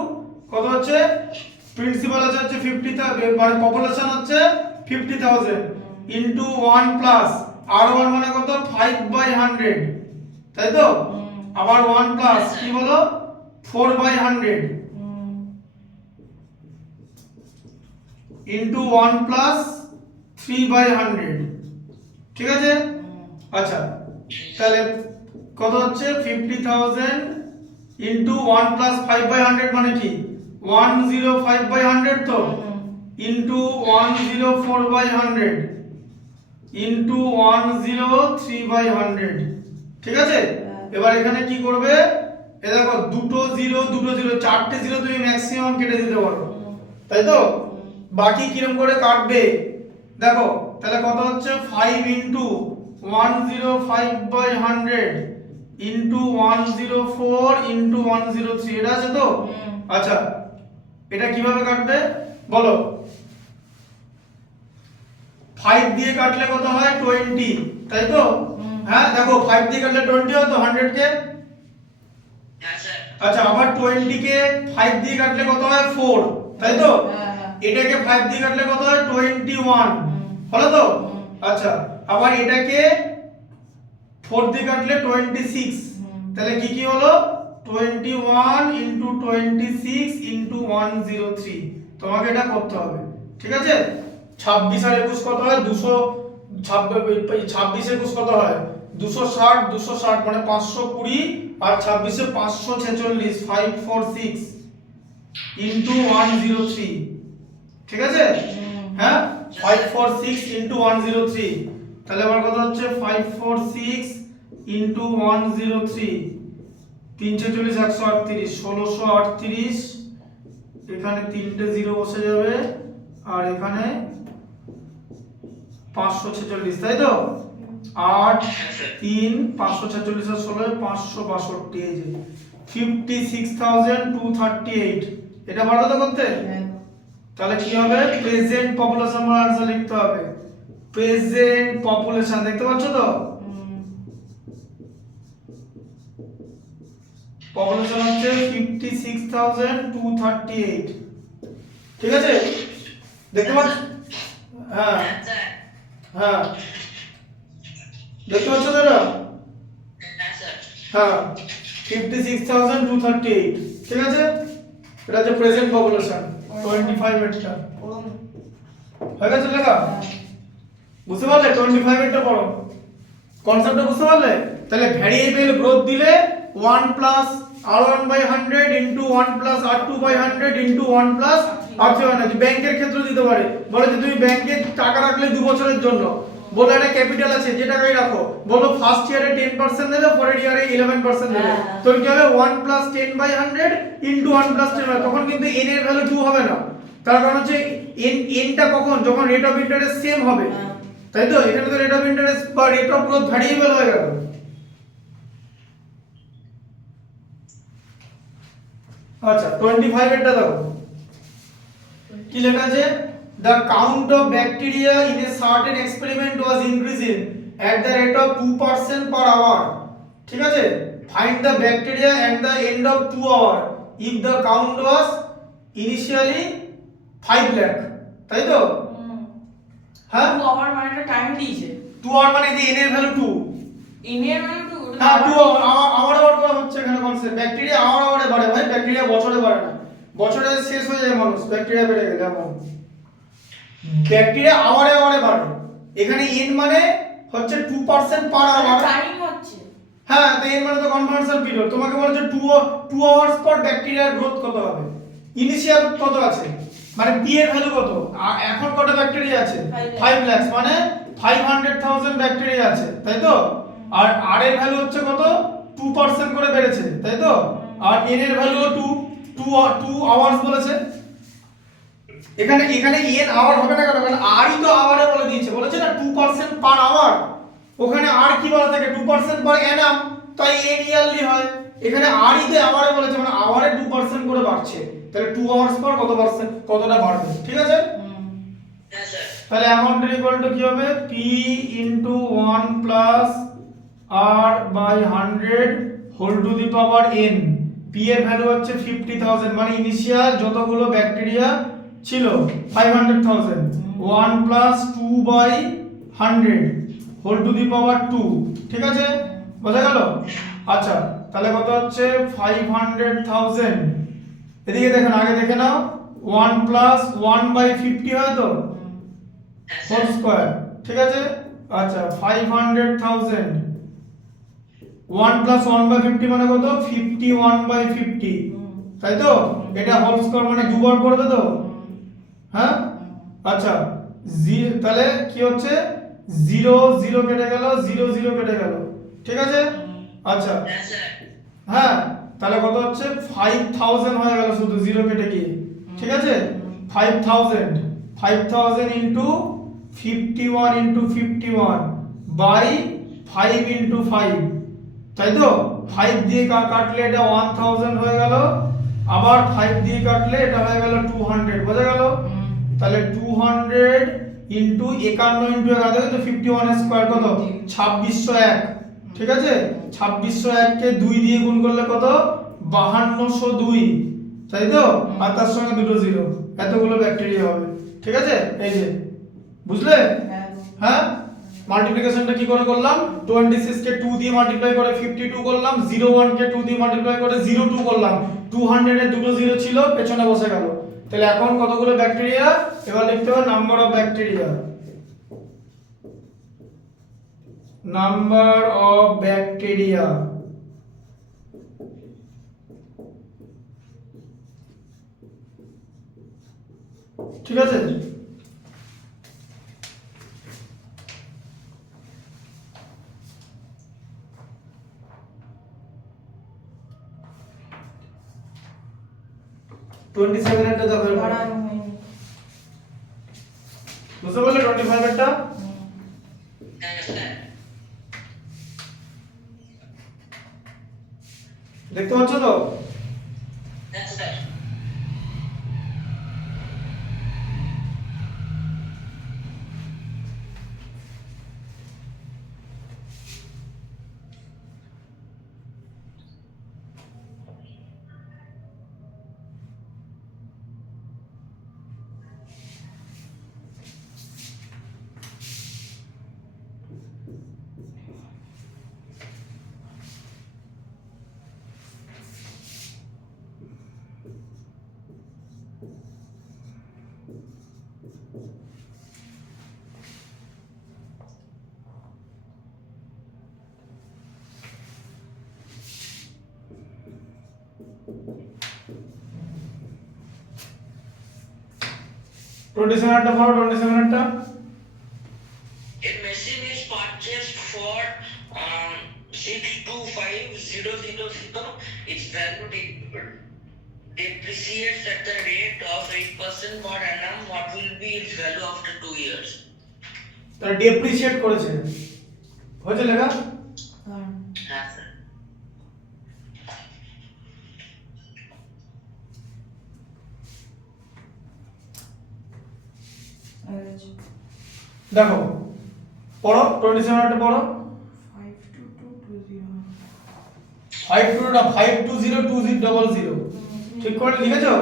কত হচ্ছে? প্রিন্সিপাল হচ্ছে 50,000, মানে পপুলেশন হচ্ছে 50,000 ইনটু 1 প্লাস r1 মানে কত? 5/100, তাই তো? আবার 1 প্লাস কি বলো? 4/100 ইনটু 1 প্লাস 3/100, ঠিক আছে? আচ্ছা, তাহলে কত হচ্ছে? 50,000 ইনটু 1 প্লাস 5/100 মানে কি? 105/100 তো, ইনটু 104/100 ইনটু 103/100, ঠিক আছে? এবার এখানে কি করবে? এ দেখো দুটো জিরো, চারটে জিরো তুমি ম্যাক্সিমাম কেটে দিতে পারো, তাই তো? বাকি কিরকম করে কাটবে দেখো। তাহলে কত হচ্ছে? 5 ইনটু 105/100 ইনটু 104 ইনটু 103, এটা আছে তো? আচ্ছা, এটা কিভাবে কাটবে বলো? 5 দিয়ে কাটলে কত হয়? 20, তাই তো? হ্যাঁ, দেখো 5 দিয়ে কাটলে 20 হয় তো 100 কে। Yes, sir. আচ্ছা, আবার 20 কে 5 দিয়ে কাটলে কত হয়? 4, তাই তো? এটাকে 5 দিয়ে কাটলে কত হয়? 21, হলো তো? আচ্ছা, আবার এটাকে 4 দিয়ে কাটলে 26, তাহলে কি হলো? 21 ইনটু 26 ইনটু 103। তোমাকে এটা করতে হবে, ঠিক আছে? 26 আর 21 কত হয়? 26 21 কত হয়? 260 মানে 520, আর 26 এ 546, 546 ইনটু 103, ঠিক আছে? হ্যাঁ, 546 ইনটু 103, তাহলে আবার কত হচ্ছে? 546 ইনটু 103, 340 138, 1638, এখানে তিনটে জিরো বসে যাবে, আর এখানে 546, তাই তো? 8 3 546 আর 16 562, এই যে 56,238। এটা ভালো তো করতে? তাহলে কি হবে? প্রেজেন্ট পপুলেশন আনসার লিখতে হবে। প্রেজেন্ট পপুলেশন দেখতে পাচ্ছ তো? পপুলেশন হচ্ছে 56,238, ঠিক আছে? দেখতে পাচ্ছ? হ্যাঁ Yes, sir. হ্যাঁ, দেখতে পাচ্ছ তো এটা? Yes, sir. হ্যাঁ, 56,238, ঠিক আছে? এটা হচ্ছে প্রেজেন্ট পপুলেশন 25 এরটা। হয়ে গেছে লেখা? বুঝতে পারলে? 25 এরটা পড়ো, কনসেপ্টটা বুঝতে পারলে? তাহলে ভ্যারিয়েবল গ্রোথ দিলে 1 plus R1/100 into 1 plus R2/100 into 1 plus R3/100 ব্যাংকের ক্ষেত্রে দিতে পারে, বলে যে তুমি ব্যাংকে টাকা রাখলে 2 বছরের জন্য, বলো একটা ক্যাপিটাল আছে যে টাকাই রাখো, বলো ফার্স্ট ইয়ারে 10% দেবে, পরের ইয়ারে 11% দেবে, তো কি হবে 1 plus 10/100 into 1 plus 10, তখন কিন্তু n এর ভ্যালু 2 হবে না, তার কারণ হচ্ছে n টা কখন, যখন রেট অফ ইন্টারেস্ট সেম হবে, তাই তো এখানে তো রেট অফ ইন্টারেস্ট বা রেট অফ গ্রোথ ভ্যারিয়েবল হয়ে গেল। আচ্ছা 25 এরটা দেখো কি লেখা আছে, the count of bacteria in a certain experiment was increasing at the rate of 2% per hour, ঠিক আছে, find the bacteria at the end of 2 hour if the count was initially 5 lakh, তাই তো হ্যাঁ 2 আওয়ার মানে একটা time দিয়েছে, 2 hour মানে যে n এর ভ্যালু 2, ইন এর ভ্যালু 2, হ্যাঁ 2 আওয়ার করা হচ্ছে এখানে কনসেপ্ট, ব্যাকটেরিয়া আওয়ারে বাড়ে ভাই, ব্যাকটেরিয়া বছরে বাড়ে না, বছরে শেষ হয়ে যায় মানুষ ব্যাকটেরিয়া বেড়ে গেলে, এমন ব্যাকটেরিয়া আওয়ারে বাড়ে, এখানে n মানে হচ্ছে 2% পার আওয়ার, টাইম হচ্ছে, হ্যাঁ তো n মানে তো কনভার্সন পিরিয়ড, তোমাকে বলেছে 2 আওয়ার্স পর ব্যাকটেরিয়ার গ্রোথ কত হবে, ইনিশিয়াল কত আছে মানে p এর ভ্যালু কত, এখন কত ব্যাকটেরিয়া আছে 5 লাখ, মানে 500,000 ব্যাকটেরিয়া আছে, তাই তো, আর r এর ভ্যালু হচ্ছে কত 2% করে বেড়েছে, তাই তো, আর n এর ভ্যালু 2 আওয়ার্স বলেছে, এখানে n আওয়ার হবে না কেন, কারণ r ই তো আওয়ারে বলে দিয়েছে, বলেছে না 2% পার আওয়ার, ওখানে r কি বলা থাকে 2% পার annum, তাই n ইয়ারলি হয়, এখানে r ই তো আওয়ারে বলেছে, মানে আওয়ারে 2% করে বাড়ছে, তাহলে 2 আওয়ার্স পর কত পার্সেন্ট কতটা বাড়বে, ঠিক আছে, হ্যাঁ স্যার তাহলে অ্যামাউন্ট ইকুয়াল টু কি হবে p into 1 plus r by 100 whole to the power n, p এর ভ্যালু হচ্ছে 50,000, মানে ইনিশিয়াল যতগুলো ব্যাকটেরিয়া ছিল 500,000, 1 plus 2 by 100 whole to the power 2, ঠিক আছে, বোঝা গেল, আচ্ছা তাহলে কত হচ্ছে 500,000, এদিকে দেখেন আগে দেখে নাও 1 plus 1 by 50 হয় তো হোল স্কয়ার, ঠিক আছে, আচ্ছা 500,000 1 plus 1 by 50 মানে কত 51 by 50, তাই তো, এটা হোল স্কয়ার মানে দুবার পড়বে তো, হ্যাঁ আচ্ছা তাহলে কি হচ্ছে 0 0 কেটে গেল, 0 0 কেটে গেল, ঠিক আছে, আচ্ছা হ্যাঁ স্যার হ্যাঁ তাহলে কত হচ্ছে 5000 হয়ে গেল শুধু 0 কেটে গিয়ে, ঠিক আছে, 5000 ইনটু 51 ইনটু 51 বাই 5 ইনটু 5, তাই তো, 5 দিয়ে কাটলে এটা 1000 হয়ে গেল, আবার 5 দিয়ে কাটলে এটা হয়ে গেল 200, বোঝা গেল, তাহলে 200 ইনটু 51 ইনটু 11 তো 51 স্কয়ার কত 2601, ঠিক আছে, 2601 কে 2 দিয়ে গুণ করলে কত 5202, তাই তো, আর তার সঙ্গে দুটো জিরো, এতগুলো ব্যাকটেরিয়া হবে, ঠিক আছে, এই যে বুঝলে, হ্যাঁ মাল্টিপ্লিকেশনটা কি করে করলাম, 26 কে 2 দিয়ে মাল্টিপ্লাই করে 52 করলাম, 01 কে 2 দিয়ে মাল্টিপ্লাই করে 02 করলাম, 200 এর দুটো জিরো ছিল পেছনে বসে গেল, তাহলে এখন কতগুলো ব্যাকটেরিয়া, এবার লিখতে হবে number of bacteria, number of bacteria, ঠিক আছে, টোয়েন্টি সেভেন এরটা দেখো, বুঝতে পারলে 25 এরটা, হ্যাঁ স্যার দেখতে পাচ্ছ তো, হ্যাঁ স্যার 27 টা পড়ো, 27 টা। A machine is purchased for 625,000. Its value depreciates at the rate of 8% per annum. What will be its value after 2 years? তাহলে ডেপ্রিসিয়েট করেছে, হয়েছে লেখা? হ্যাঁ স্যার। দেখো পড়ো, 27 টা পড়ো। 52202000 ঠিক করে লিখেছো?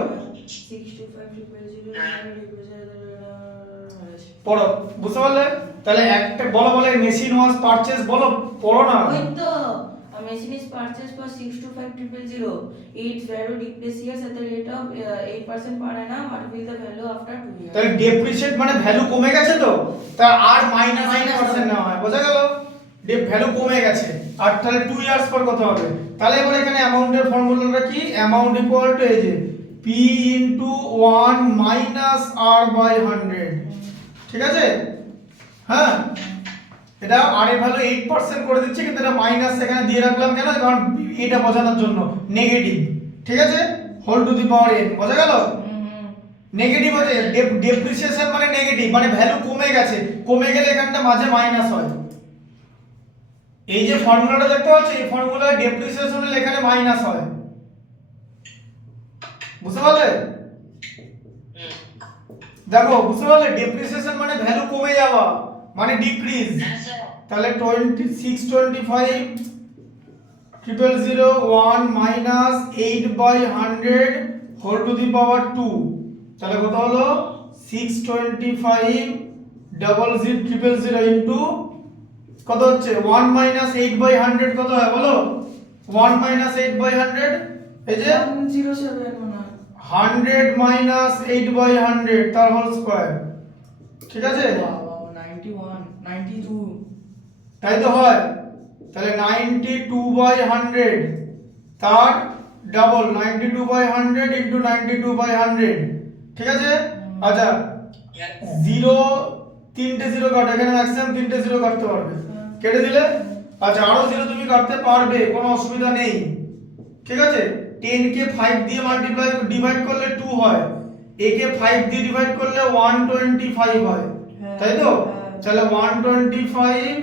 পড়ো, বুঝতে পারলে? তাহলে একটা বলো, বলে মেশিন ওয়াজ পারচেজ, বলো পড়ো না। ওই তো machine is purchased for 625,000. Its value depreciates at the rate of 8% per annum. What will the value after 2 years? তাহলে ডেপ্রিসিয়েট মানে ভ্যালু কমে গেছে, তো তা আর মাইনাস 8% নেওয়া হয়, বোঝা গেল? ভ্যালু কমে গেছে, আর তাহলে 2 ইয়ার্স পর কত হবে? তাহলে এবার এখানে অ্যামাউন্টের ফর্মুলাটা কি? অ্যামাউন্ট ইকুয়াল টু এই যে p into 1 minus r by 100, ঠিক আছে? হ্যাঁ, এটা r এর ভ্যালু 8% করে দিচ্ছি, কিন্তু এটা মাইনাস এখানে দিয়ে রাখলাম কেন? কারণ এটা বোঝানোর জন্য নেগেটিভ, ঠিক আছে? Whole to the power n, বোঝা গেল? নেগেটিভ হচ্ছে ডেপ্রিসিয়েশন মানে নেগেটিভ, মানে ভ্যালু কমে গেছে, কমে গেলে এখানটা মাঝে মাইনাস হয়। এই যে ফর্মুলাটা দেখতে পাচ্ছ, এই ফর্মুলায় ডেপ্রিসিয়েশনের এখানে মাইনাস হয়, বুঝতে পারলে? দেখো, বুঝতে পারলে? ডেপ্রিসিয়েশন মানে ভ্যালু কমে যাওয়া, মানে ডিক্রিজ। হ্যাঁ স্যার। তাহলে 2625,001 minus 8/100 whole to the power 2, তাহলে কত হলো? 625,000 ইনটু কত হচ্ছে? 1 মাইনাস 8/100 কত হয় বলো? 1 মাইনাস 8/100, এই যে 107 মনে হয়। 100 মাইনাস 8/100 তার হোল স্কয়ার, ঠিক আছে? 91 92 তাই তো হয়। তাহলে 92/100 তার ডাবল, 92/100 ইনটু 92/100, ঠিক আছে? আচ্ছা, জিরো, তিনটে জিরো কাটো, এখানে ম্যাক্সিমাম তিনটে জিরো কাটতে পারবে, কেটে দিলে। আচ্ছা, আরো জিরো তুমি কাটতে পারবে, কোনো অসুবিধা নেই, ঠিক আছে? 10 কে 5 দিয়ে ডিভাইড করলে 2 হয়, a কে 5 দিয়ে ডিভাইড করলে 125 হয়, তাই তো? তাহলে 125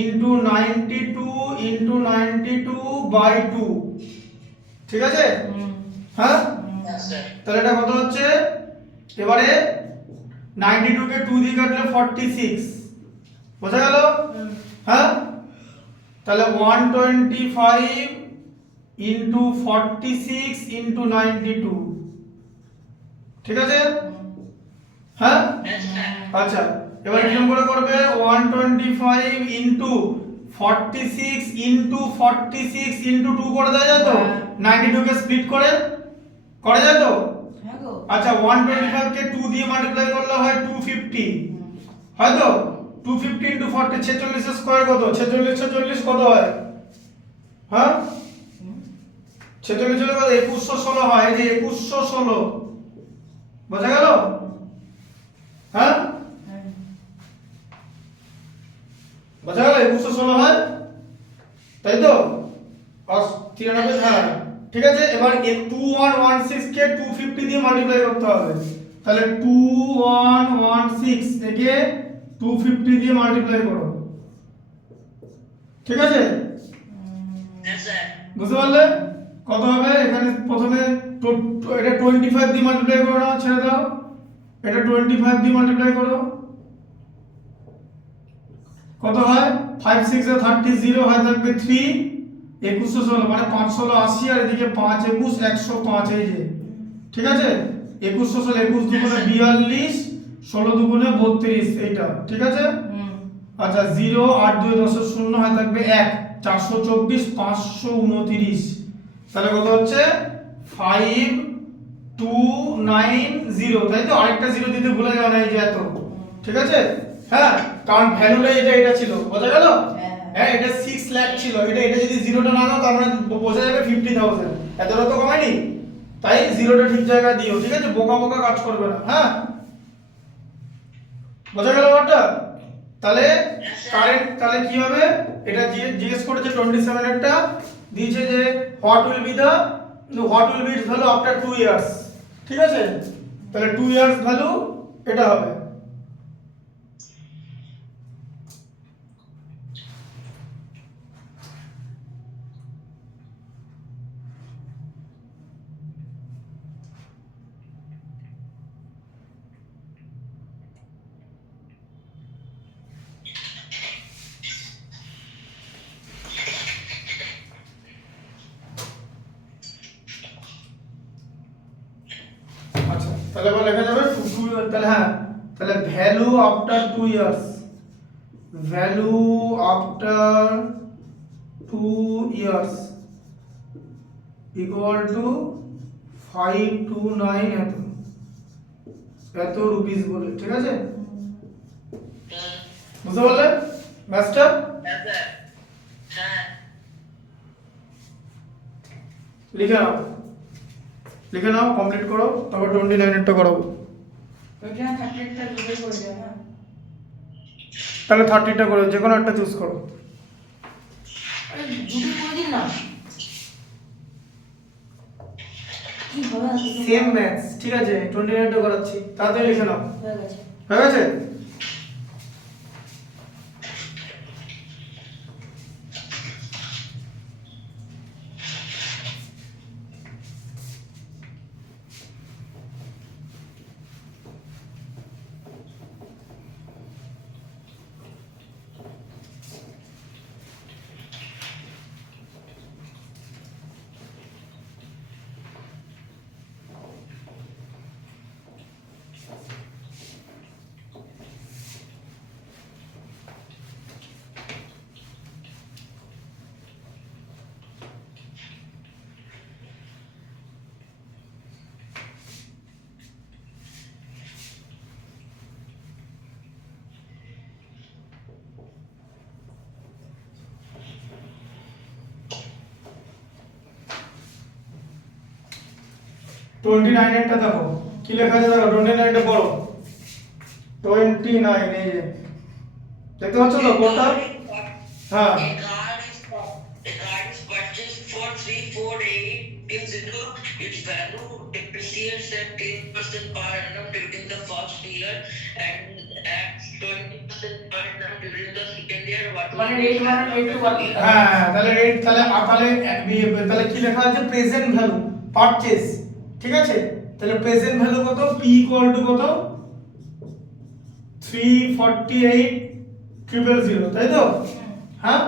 ইনটু 92/2, ঠিক আছে? হ্যাঁ, তাহলে এটা কত হচ্ছে? এবারে 92 কে 2 দিয়ে কাটলে 46, বোঝা গেল? হ্যাঁ, তাহলে 125 ইনটু 46 ইনটু 92, ঠিক আছে? হ্যাঁ, আচ্ছা, এবার কিরকম করে করবে? 125 ইনটু 46 ইনটু 46 ইনটু 2 করে দেওয়া যায় তো? 92 কে স্প্লিট করে করা যায় তো? হ্যাঁ গো। আচ্ছা, 125 কে 2 দিয়ে মাল্টিপ্লাই করলে হয় 250, হয় তো? 250 ইনটু 40, 46 এর স্কয়ার কত? 46 কত হয়? হ্যাঁ, 46 হলে কত? 2116 হয়, এই যে 2116, বোঝা গেল? হ্যাঁ, বোঝা গেল? 2116 হয়, তাই তো? আর 93, হ্যাঁ, ঠিক আছে? এবার 2116 কে 250 দিয়ে মাল্টিপ্লাই করতে হবে, তাহলে 2116 থেকে 250 দিয়ে মাল্টিপ্লাই করো, ঠিক আছে? হ্যাঁ স্যার। বুঝতে পারলে? কত হবে? এখানে প্রথমে এটা 25 দিয়ে মাল্টিপ্লাই করো না, ছেড়ে দাও, এটা 25 দিয়ে মাল্টিপ্লাই করো, কত হয়? 5 6 এ 30, 0 হয় থাকবে 3, 2116 মানে 516 80, আর এদিকে 5 21 105, এই যে, ঠিক আছে? 2116 21 দুগুণে 42, 16 দুগুণে 32, এইটা, ঠিক আছে? আচ্ছা, 0 8 2 10 0 হয় থাকবে 1, 424 529, তাহলে কত হচ্ছে? 5290, তাই তো? আরেকটা 0 দিতে ভুলে যাও না, এই যে এত, ঠিক আছে? হ্যাঁ, কারণ ভ্যালুটা এটা ছিল, বোঝা গেল? হ্যাঁ, এটা 6 লাখ ছিল, এটা যদি জিরোটা না দাও তার মানে বোঝা যাবে 50,000, এতটা তো কমায়নি, তাই জিরোটা ঠিক জায়গায় দিও, ঠিক আছে? বোকা বোকা কাজ করবে না, হ্যাঁ? বোঝা গেল ব্যাপারটা? তাহলে Yes, sir. কারেন্ট তাহলে কি হবে, এটা জিজ্ঞেস করেছে 27 এরটা, দিয়েছে যে what will be it's value after 2 years. ঠিক আছে, তাহলে 2 ইয়ার্স ভ্যালু এটা হবে। আচ্ছা, তাহলে এবার লেখা যাবে তাহলে হ্যাঁ, তাহলে value after 2 years, value after 2 years equal to 529 এত রুপিস বলে। ঠিক আছে, বুঝতে পারলে মাস্টার? Yes, sir. হ্যাঁ। লিখে নাও কমপ্লিট করো, তারপর 29 এরটা করাবো। ওইটা 30টা দুটোই করে দাও না। তাহলে 30টা করো, যে কোনো একটা চুজ করো। আরে দুটো করে দিন না। কি হবে আজকে? সেম ম্যাথস, ঠিক আছে, 29টা করাচ্ছি, তাড়াতাড়ি লিখে নাও। হয়ে গেছে। হয়ে গেছে? টোয়েন্টি নাইনেরটা দেখো কি লেখা আছে, দেখো 29টা পড়ো। 29 এই যে দেখতে পাচ্ছ তো কোডটা? হ্যাঁ, A card is purchased for 348 till 0. Its value depreciates at 10% per annum during the first year and at 20% per annum during the second year. What will মানে be রেট মানে রেট টু কত? হ্যাঁ, তাহলে রেট, তাহলে তাহলে কি লেখা আছে, প্রেজেন্ট ভ্যালু পারচেজ। ঠিক আছে, তাহলে প্রেজেন্ট ভ্যালু কত, p ইকুয়াল টু কত, 348,000, তাই তো? হ্যাঁ,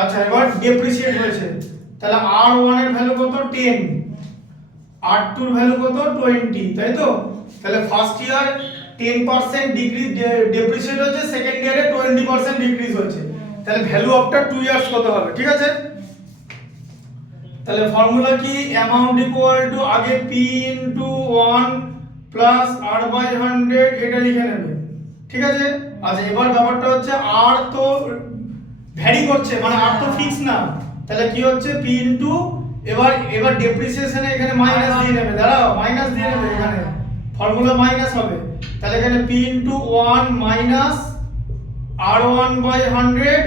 আচ্ছা, এবার ডেপ্রিসিয়েট হয়েছে, তাহলে R1 এর ভ্যালু কত, 10, R2 এর ভ্যালু কত, 20, তাই তো? তাহলে ফার্স্ট ইয়ার 10% ডিক্রিজ ডেপ্রিসিয়েট হয়েছে, সেকেন্ড ইয়ারে 20% ডিক্রিজ হয়েছে, তাহলে ভ্যালু আফটার 2 ইয়ার্স কত হবে? ঠিক আছে, তাহলে ফর্মুলা কি, অ্যামাউন্ট ইকুয়াল টু আগে p into 1 plus r by 100, এটা লিখে নেবে। ঠিক আছে, আচ্ছা, এবার ব্যাপারটা হচ্ছে r তো ভ্যারি করছে, মানে r তো ফিক্স না, তাহলে কি হচ্ছে p ইনটু, এবার ডেপ্রিসিয়েশনে এখানে মাইনাস দিয়ে নেবে, দাঁড়াও, মাইনাস দিয়ে নেবে, এখানে ফর্মুলা মাইনাস হবে, তাহলে এখানে p into 1 minus r1 by 100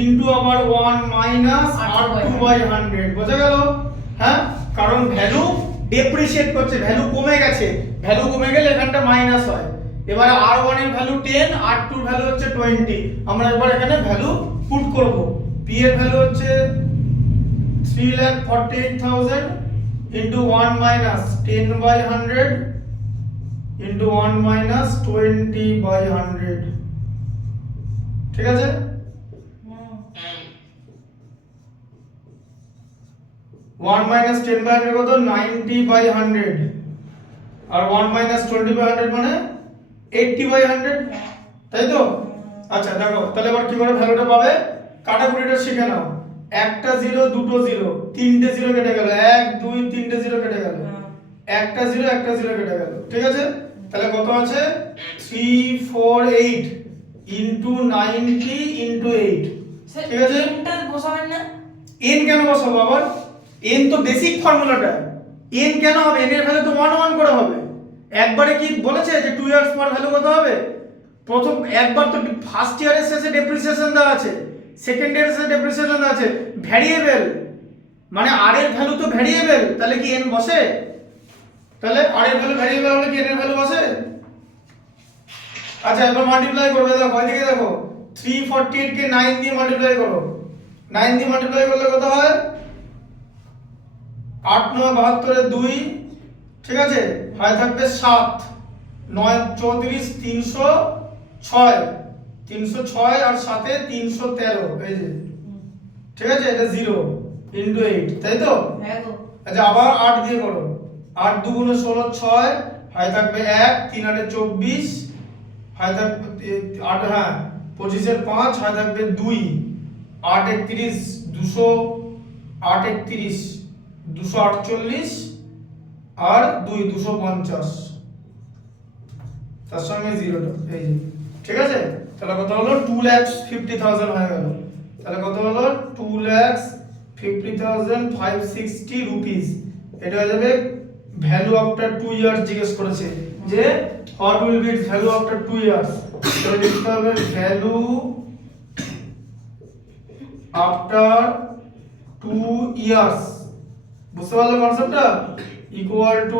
into আবার 1 মাইনাস r2 বাই 100, বোঝা গেল? হ্যাঁ, কারণ ভ্যালু ডেপ্রিসিয়েট করছে, ভ্যালু কমে গেছে, ভ্যালু কমে গেলে এখানটা মাইনাস হয়। এবারে r1 এর ভ্যালু 10, r2 এর ভ্যালু হচ্ছে 20, আমরা এবার এখানে ভ্যালু পুট করব। p এর ভ্যালু হচ্ছে 3,48,000 into 1 minus 10 by 100 into 1 minus 20 by 100। ঠিক আছে, হুম। 1 মাইনাস 10 বাই 100 কত, 90 বাই 100, আর 1 মাইনাস 20 বাই 100 মানে 80 বাই 100, তাই তো? আচ্ছা, দেখো তাহলে এবার কি করে ভ্যালুটা পাবে, কাটাকুটিটা শিখে নাও। একটা জিরো, দুটো জিরো, তিনটে জিরো কেটে গেল, 1 2 3টে জিরো কেটে গেল, একটা জিরো কেটে গেল। ঠিক আছে, তাহলে কত আছে, 348 ইনটু 90 ইনটু 8। ঠিক আছে, এটা বসাবেন না? n কেন বসাবো আবার, n তো বেসিক ফর্মুলাটা, n কেন হবে, n এর ভ্যালু তো 1 1 করে হবে। একবারে কি বলেছে যে 2 ইয়ার্স পর ভ্যালু কত হবে, প্রথম একবার তো ফার্স্ট ইয়ারের শেষে ডেপ্রিসিয়েশন দেওয়া আছে, সেকেন্ড ইয়ারের শেষে ডেপ্রিসিয়েশন দেওয়া আছে, ভ্যারিয়েবল মানে আর এর ভ্যালু তো ভ্যারিয়েবল, তাহলে কি n বসে? তাহলে আর এর ভ্যালু ভ্যারিয়েবল হলে কি n এর ভ্যালু বসে? আচ্ছা এবার মাল্টিপ্লাই করবে, দেখো এদিকে দেখো 348 কে 9 দিয়ে মাল্টিপ্লাই করো, 9 দিয়ে মাল্টিপ্লাই করলে কত হয়? 8 9 72 এর 2, ঠিক আছে, হয় থাকবে 7, 9 34 306, 306 আর সাথে 313, এই যে, ঠিক আছে, এটা 0 ইনটু 8, তাই তো? হ্যাঁ গো। আচ্ছা আবার 8 দিয়ে করো, 8 2 16 6, হয় থাকবে 1, 3 8 24, হয় থাকবে 8, হ্যাঁ 25 এর 5, হয় থাকবে 2, 8 31 200, 8 31 248 আর 2 250, তার সঙ্গে 0টা, এই যে, ঠিক আছে, তাহলে কত হলো? 2,50,000 হয়ে গেল। তাহলে কত হলো? 2,50,560 রুপিস। এটা হয়ে যাবে ভ্যালু আফটার 2 ইয়ার্স জিজ্ঞেস করেছে যে what will be it's value after 2 years. তাহলে লিখতে হবে ভ্যালু আফটার 2 ইয়ার্স। বুঝতে পারলে কনসেপ্টটা? Equal to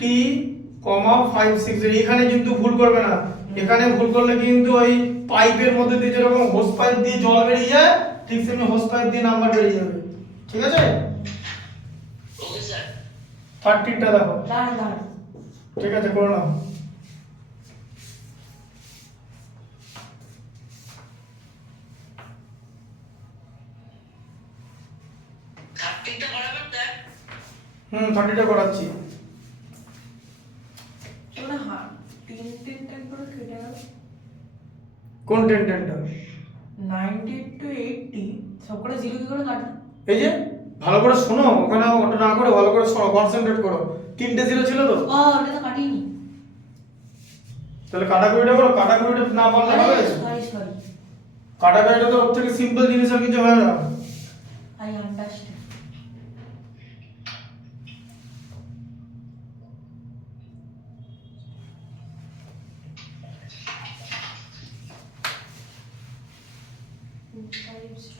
250, 560। এখানে কিন্তু ভুল করবে না, এখানে ভুল করলে কিন্তু ওই পাইপের মধ্যে দিয়ে যেরকম হোস পাইপ দিয়ে জল বেরিয়ে যায়, ঠিক সেমনি হোস পাইপ দিয়ে নাম্বার বেরিয়ে যাবে, ঠিক আছে? Okay sir. 30টা দেখো, দাঁড়ান ঠিক আছে, করে নাও। থার্টিটা করাবেন স্যার? 30টা করাচ্ছি। তোমরা হ্যাঁ 3 করে কেটে গেল। কোন 10টা? 90 to 80 সব করে 0 কি করে কাটবে? এই যে ভালো করে শোনো, ওখানে ওটা না করে ভালো করে শোনো, কনসেন্ট্রেট করো। 3টে 0 ছিল তো, ও ওটা তো কাটিনি। তাহলে কাটাকুটিটা করো, কাটাকুটিটা না পারলে হবে? সরি কাটাকুটিটা তো ওর থেকে সিম্পল জিনিস আর কিছু হয় না। I understand.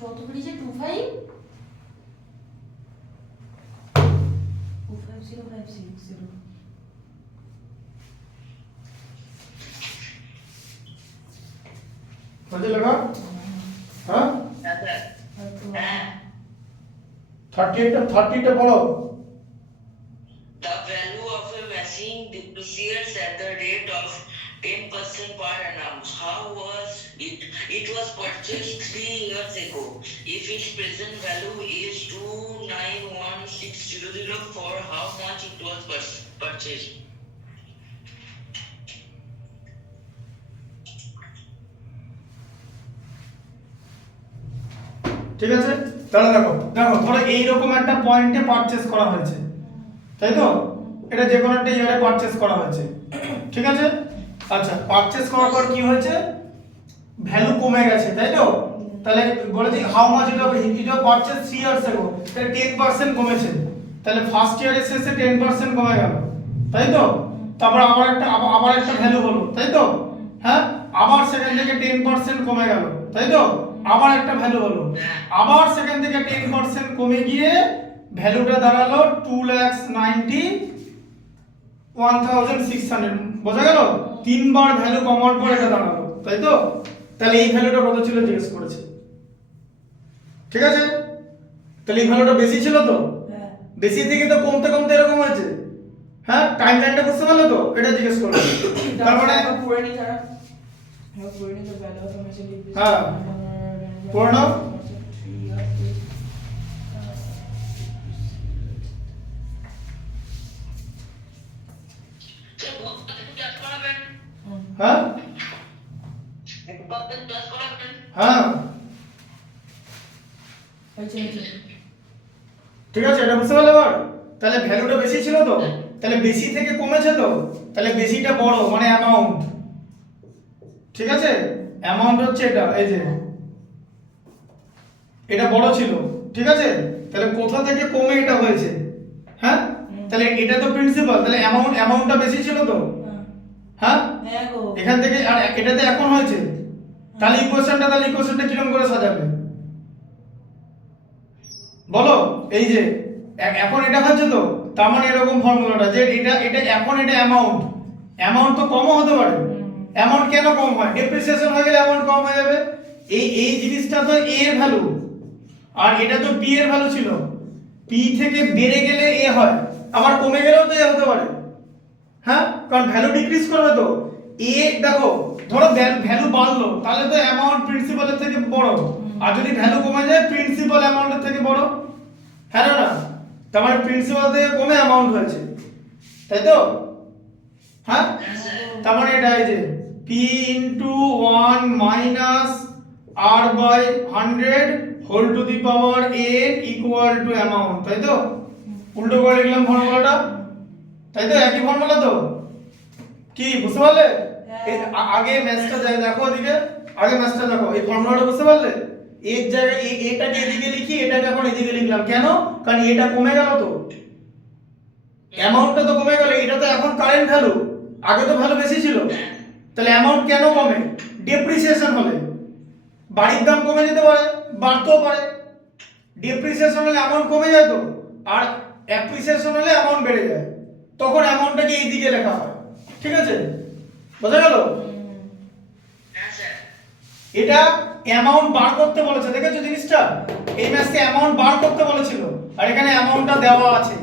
কত বেরিয়েছে? 25 250560। হয়েছে লেখা? হ্যাঁ, হ্যাঁ স্যার। হ্যাঁ। 30টা পড়ো। The value of a machine depreciates at the rate of 10% per annum. How was it? It was purchased 3 years ago. If its present value is 291,600, for how much it was purchased? ঠিক আছে, তাহলে দেখো দেখো ধরো এইরকম একটা পয়েন্টে purchase করা হয়েছে, তাই তো? এটা যে কোনো একটা ইয়ারে পারচেজ করা হয়েছে, ঠিক আছে? আচ্ছা পারচেজ করার পর কি হয়েছে? ভ্যালু কমে গেছে, তাই তো? তাহলে বলেছি how much it off purchase 3 years ago, তাহলে 10% কমেছে। তাহলে ফার্স্ট ইয়ারের শেষে 10% কমে গেল, তাই তো? তারপর আবার একটা ভ্যালু হলো, তাই তো? হ্যাঁ, আবার সেখান থেকে 10% কমে গেল, তাই তো? আবার একটা ভ্যালু হলো, আবার সেখান থেকে 10% কমে গিয়ে ভ্যালুটা দাঁড়ালো 2,91,600। বোঝা গেল? 3বার ভ্যালু কমার পর এটা দাঁড়ালো, তাই তো? তাহলে এই ভ্যালুটা কত ছিল জিজ্ঞেস করেছে, ঠিক আছে? তাহলে এই ভ্যালুটা বেশি ছিল তো, হ্যাঁ বেশি থেকে তো কমতে কমতে এরকম হয়েছে। হ্যাঁ, টাইমলাইনটা বুঝতে পারলে তো? এটা জিজ্ঞেস করবে। তার মানে পড়ে নি তারা। হ্যাঁ পড়ে নি, তো ভ্যালু অফ মেশিন ডিপ্রিসিয়েশন। হ্যাঁ, পড়ে নাও। স্যার কতদিন ক্লাস করাবেন? হ্যাঁ কতদিন ক্লাস করাবেন? হ্যাঁ, হয়েছে ঠিক আছে, এটা বুঝতে পারলে এবার? তাহলে ভ্যালুটা বেশি ছিল তো, তাহলে বেশি থেকে কমেছে তো, তাহলে বেশিটা বড় মানে অ্যামাউন্ট, ঠিক আছে? অ্যামাউন্ট হচ্ছে এটা, এই যে এটা বড় ছিল, ঠিক আছে? তাহলে কোথা থেকে কমে এটা হয়েছে? হ্যাঁ, তাহলে এটা তো প্রিন্সিপাল, তাহলে অ্যামাউন্টটা বেশি ছিল তো, হ্যাঁ হ্যাঁ গো। এখান থেকে আর এটাতে এখন হয়েছে, তাহলে ইকুয়েশনটা কিরকম করে সাজাবে বলো? এই যে এখন এটা হচ্ছে, তো তার মানে এরকম ফর্মুলাটা যে এটা এখন এটা অ্যামাউন্ট তো কমও হতে পারে। অ্যামাউন্ট কেন কম হয়? ডেপ্রিসিয়েশন হয়ে গেলে অ্যামাউন্ট কম হয়ে যাবে। এই জিনিসটা তো এ এর ভ্যালু, আর এটা তো পি এর ভ্যালু ছিল। পি থেকে বেড়ে গেলে এ হয়, আবার কমে গেলেও তো এ হতে পারে। হ্যাঁ, কারণ ভ্যালু ডিক্রিজ করবে তো। এ দেখো, ধরো ভ্যালু বাড়লো, তাহলে তো অ্যামাউন্ট প্রিন্সিপালের থেকে বড়, আর যদি ভ্যালু কমে যায় প্রিন্সিপাল অ্যামাউন্টের থেকে বড়। হ্যাঁ না? তার মানে প্রিন্সিপাল থেকে কমে অ্যামাউন্ট হয়েছে, তাই তো? হ্যাঁ, হ্যাঁ স্যার। তার মানে এটা এই যে p into 1 minus r by 100 whole to the power n equal to amount, তাই তো? উল্টো করে লিখলাম ফর্মুলাটা, তাই তো? একই ফর্মুলা তো, কি বুঝতে পারলে? আগে ম্যাথটা দেখো, ওদিকে আগে ম্যাথটা দেখো, এই ফর্মুলাটা বুঝতে পারলে? এর জায়গায় এটাকে এদিকে লিখি, এটাকে এখন এদিকে লিখলাম কেন? কারণ এটা কমে গেল তো, অ্যামাউন্টটা তো কমে গেল, এটা তো এখন কারেন্ট ভ্যালু, আগে তো ভ্যালু বেশি ছিল। তাহলে অ্যামাউন্ট কেন কমে? ডেপ্রিসিয়েশন হলে। বাড়ির দাম কমে যেতে পারে, বাড়তেও পারে। ডেপ্রিসিয়েশন হলে অ্যামাউন্ট কমে যায় তো, আর অ্যাপ্রিসিয়েশন হলে অ্যামাউন্ট বেড়ে যায়, তখন অ্যামাউন্টটাকে এই দিকে লেখা হয়। ঠিক আছে, বোঝা গেল? হ্যাঁ স্যার। এটা অ্যামাউন্ট বার করতে বলেছে, দেখেছো জিনিসটা? এই ম্যাথে অ্যামাউন্ট বার করতে বলেছিল, আর এখানে অ্যামাউন্টটা দেওয়া আছে।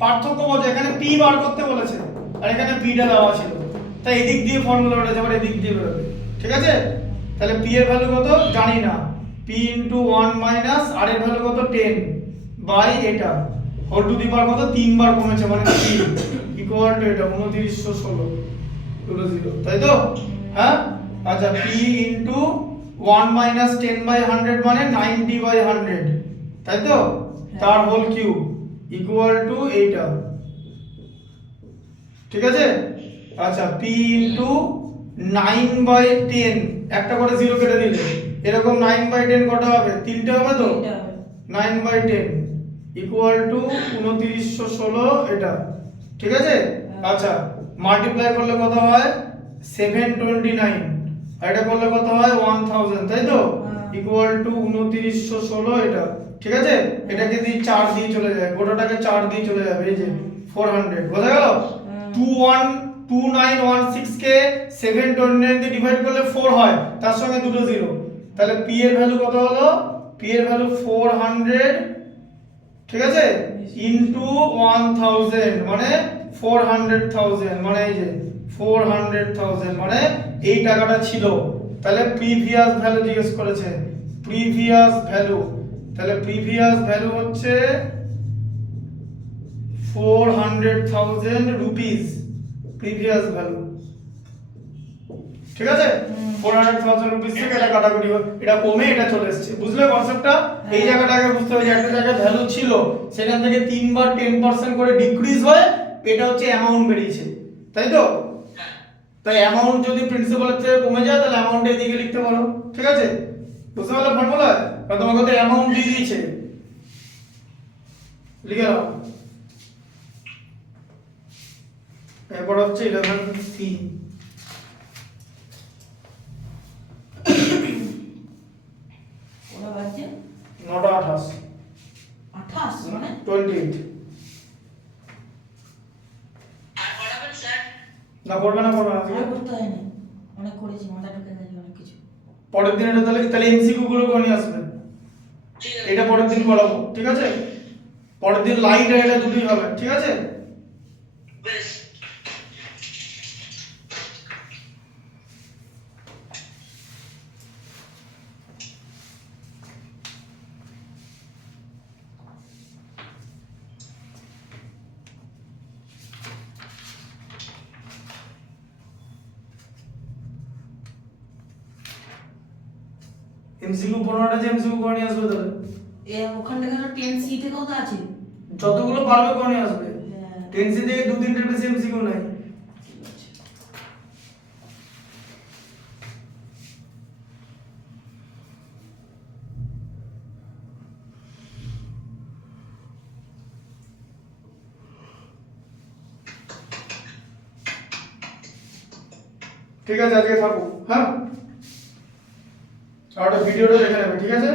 পার্থক্য বোঝো, এখানে পি বার করতে বলেছে, আর এখানে পিটা দেওয়া ছিল। তাই এদিক দিয়ে ফর্মুলাটা যাবে, এদিক দিয়ে বেরোবে। ঠিক আছে, তাহলে পি এর ভ্যালু কত জানি না, পি ইনটু 1 মাইনাস আর এর ভ্যালু কত 10 বাই এটা হোল টু দি পাওয়ার কত 3 বার কমেছে, মানে 3 ইকুয়াল টু এটা 2916 দুটো 0, তাই তো? হ্যাঁ, আচ্ছা p ইনটু 1 মাইনাস 10 বাই 100 মানে 90 বাই 100, তাই তো? তার হোল কিউব ইকুয়াল টু এইটা। ঠিক আছে, আচ্ছা p ইনটু 9 বাই 10, একটা করে 0 কেটে দিলে এরকম 9 বাই 10 কটা হবে? তিনটে হবে তো? 9 বাই 10 ইকুয়াল টু 2916 এটা। ঠিক আছে, আচ্ছা মাল্টিপ্লাই করলে কত হয়? 729, আর এটা করলে কত হয়? 1000, তাই তো? ইকুয়াল টু 2916 এটা। ঠিক আছে, এটাকে দিয়ে 4 দিয়ে চলে যায়, গোটাটাকে 4 দিয়ে চলে যাবে, এই যে 400, বোঝা গেল? 2916 কে 729 দিয়ে ডিভাইড করলে 4 হয়, তার সঙ্গে দুটো 0, তাহলে p এর ভ্যালু কত হলো? p এর ভ্যালু 400, ঠিক আছে, ইনটু 1000 মানে 400,000, মানে এই যে 400,000 মানে এই টাকাটা ছিল। তাহলে প্রিভিয়াস ভ্যালু জিজ্ঞেস করেছে, প্রিভিয়াস ভ্যালু, তাহলে প্রিভিয়াস ভ্যালু হচ্ছে 400,000 রুপিস, প্রিভিয়াস ভ্যালু। ঠিক আছে, 400,000 রুপিস থেকে এটা কাটাকুটি হবে, এটা কমে এটা চলে এসেছে। বুঝলে কনসেপ্টটা? এই জায়গাটাকে বুঝতে হবে যে একটা জায়গায় ভ্যালু ছিল, সেখান থেকে 3 বার 10% করে ডিক্রিজ হয়ে এটা হচ্ছে অ্যামাউন্ট বেরিয়েছে, তাই তো? তাই অ্যামাউন্ট যদি প্রিন্সিপালের থেকে কমে যায় তাহলে অ্যামাউন্ট এদিকে লিখতে পারো। ঠিক আছে, বুঝতে পারলে ফর্মুলা? কারণ তোমাকে তো অ্যামাউন্ট দিয়ে দিয়েছে, লিখে নাও। এরপর হচ্ছে 11C। ওরা বাজছে 9:28 28 মানে 28। আর পড়াবেন স্যার? না করবে না, করবে না, ঠিক আর আছে? করতে হয়নি, অনেক করেছি, মাথা ঢুকে গেছে অনেক কিছু। পরের দিন এটা তাহলে এমসিকিউ গুলো করে নিয়ে আসবে, ঠিক আছে। এটা পরের দিন করাবো। ঠিক আছে, পরের দিন লাইট আর এটা দুটোই হবে। ঠিক আছে, বেশ। এমসিকিউ 15টা যে এমসিকিউ করে নিয়ে আসবে, তাহলে ওখান থেকে তো 10C থেকেও তো আছে। যতগুলো পারবে করে নিয়ে আসবে। হ্যাঁ। 10সি থেকে 2-3টের বেশি এমসিকিউ নাই। ঠিক আছে। ঠিক আছে, আজকে থাকো, হ্যাঁ, আর একটা ভিডিওটা দেখে নেবে, ঠিক আছে।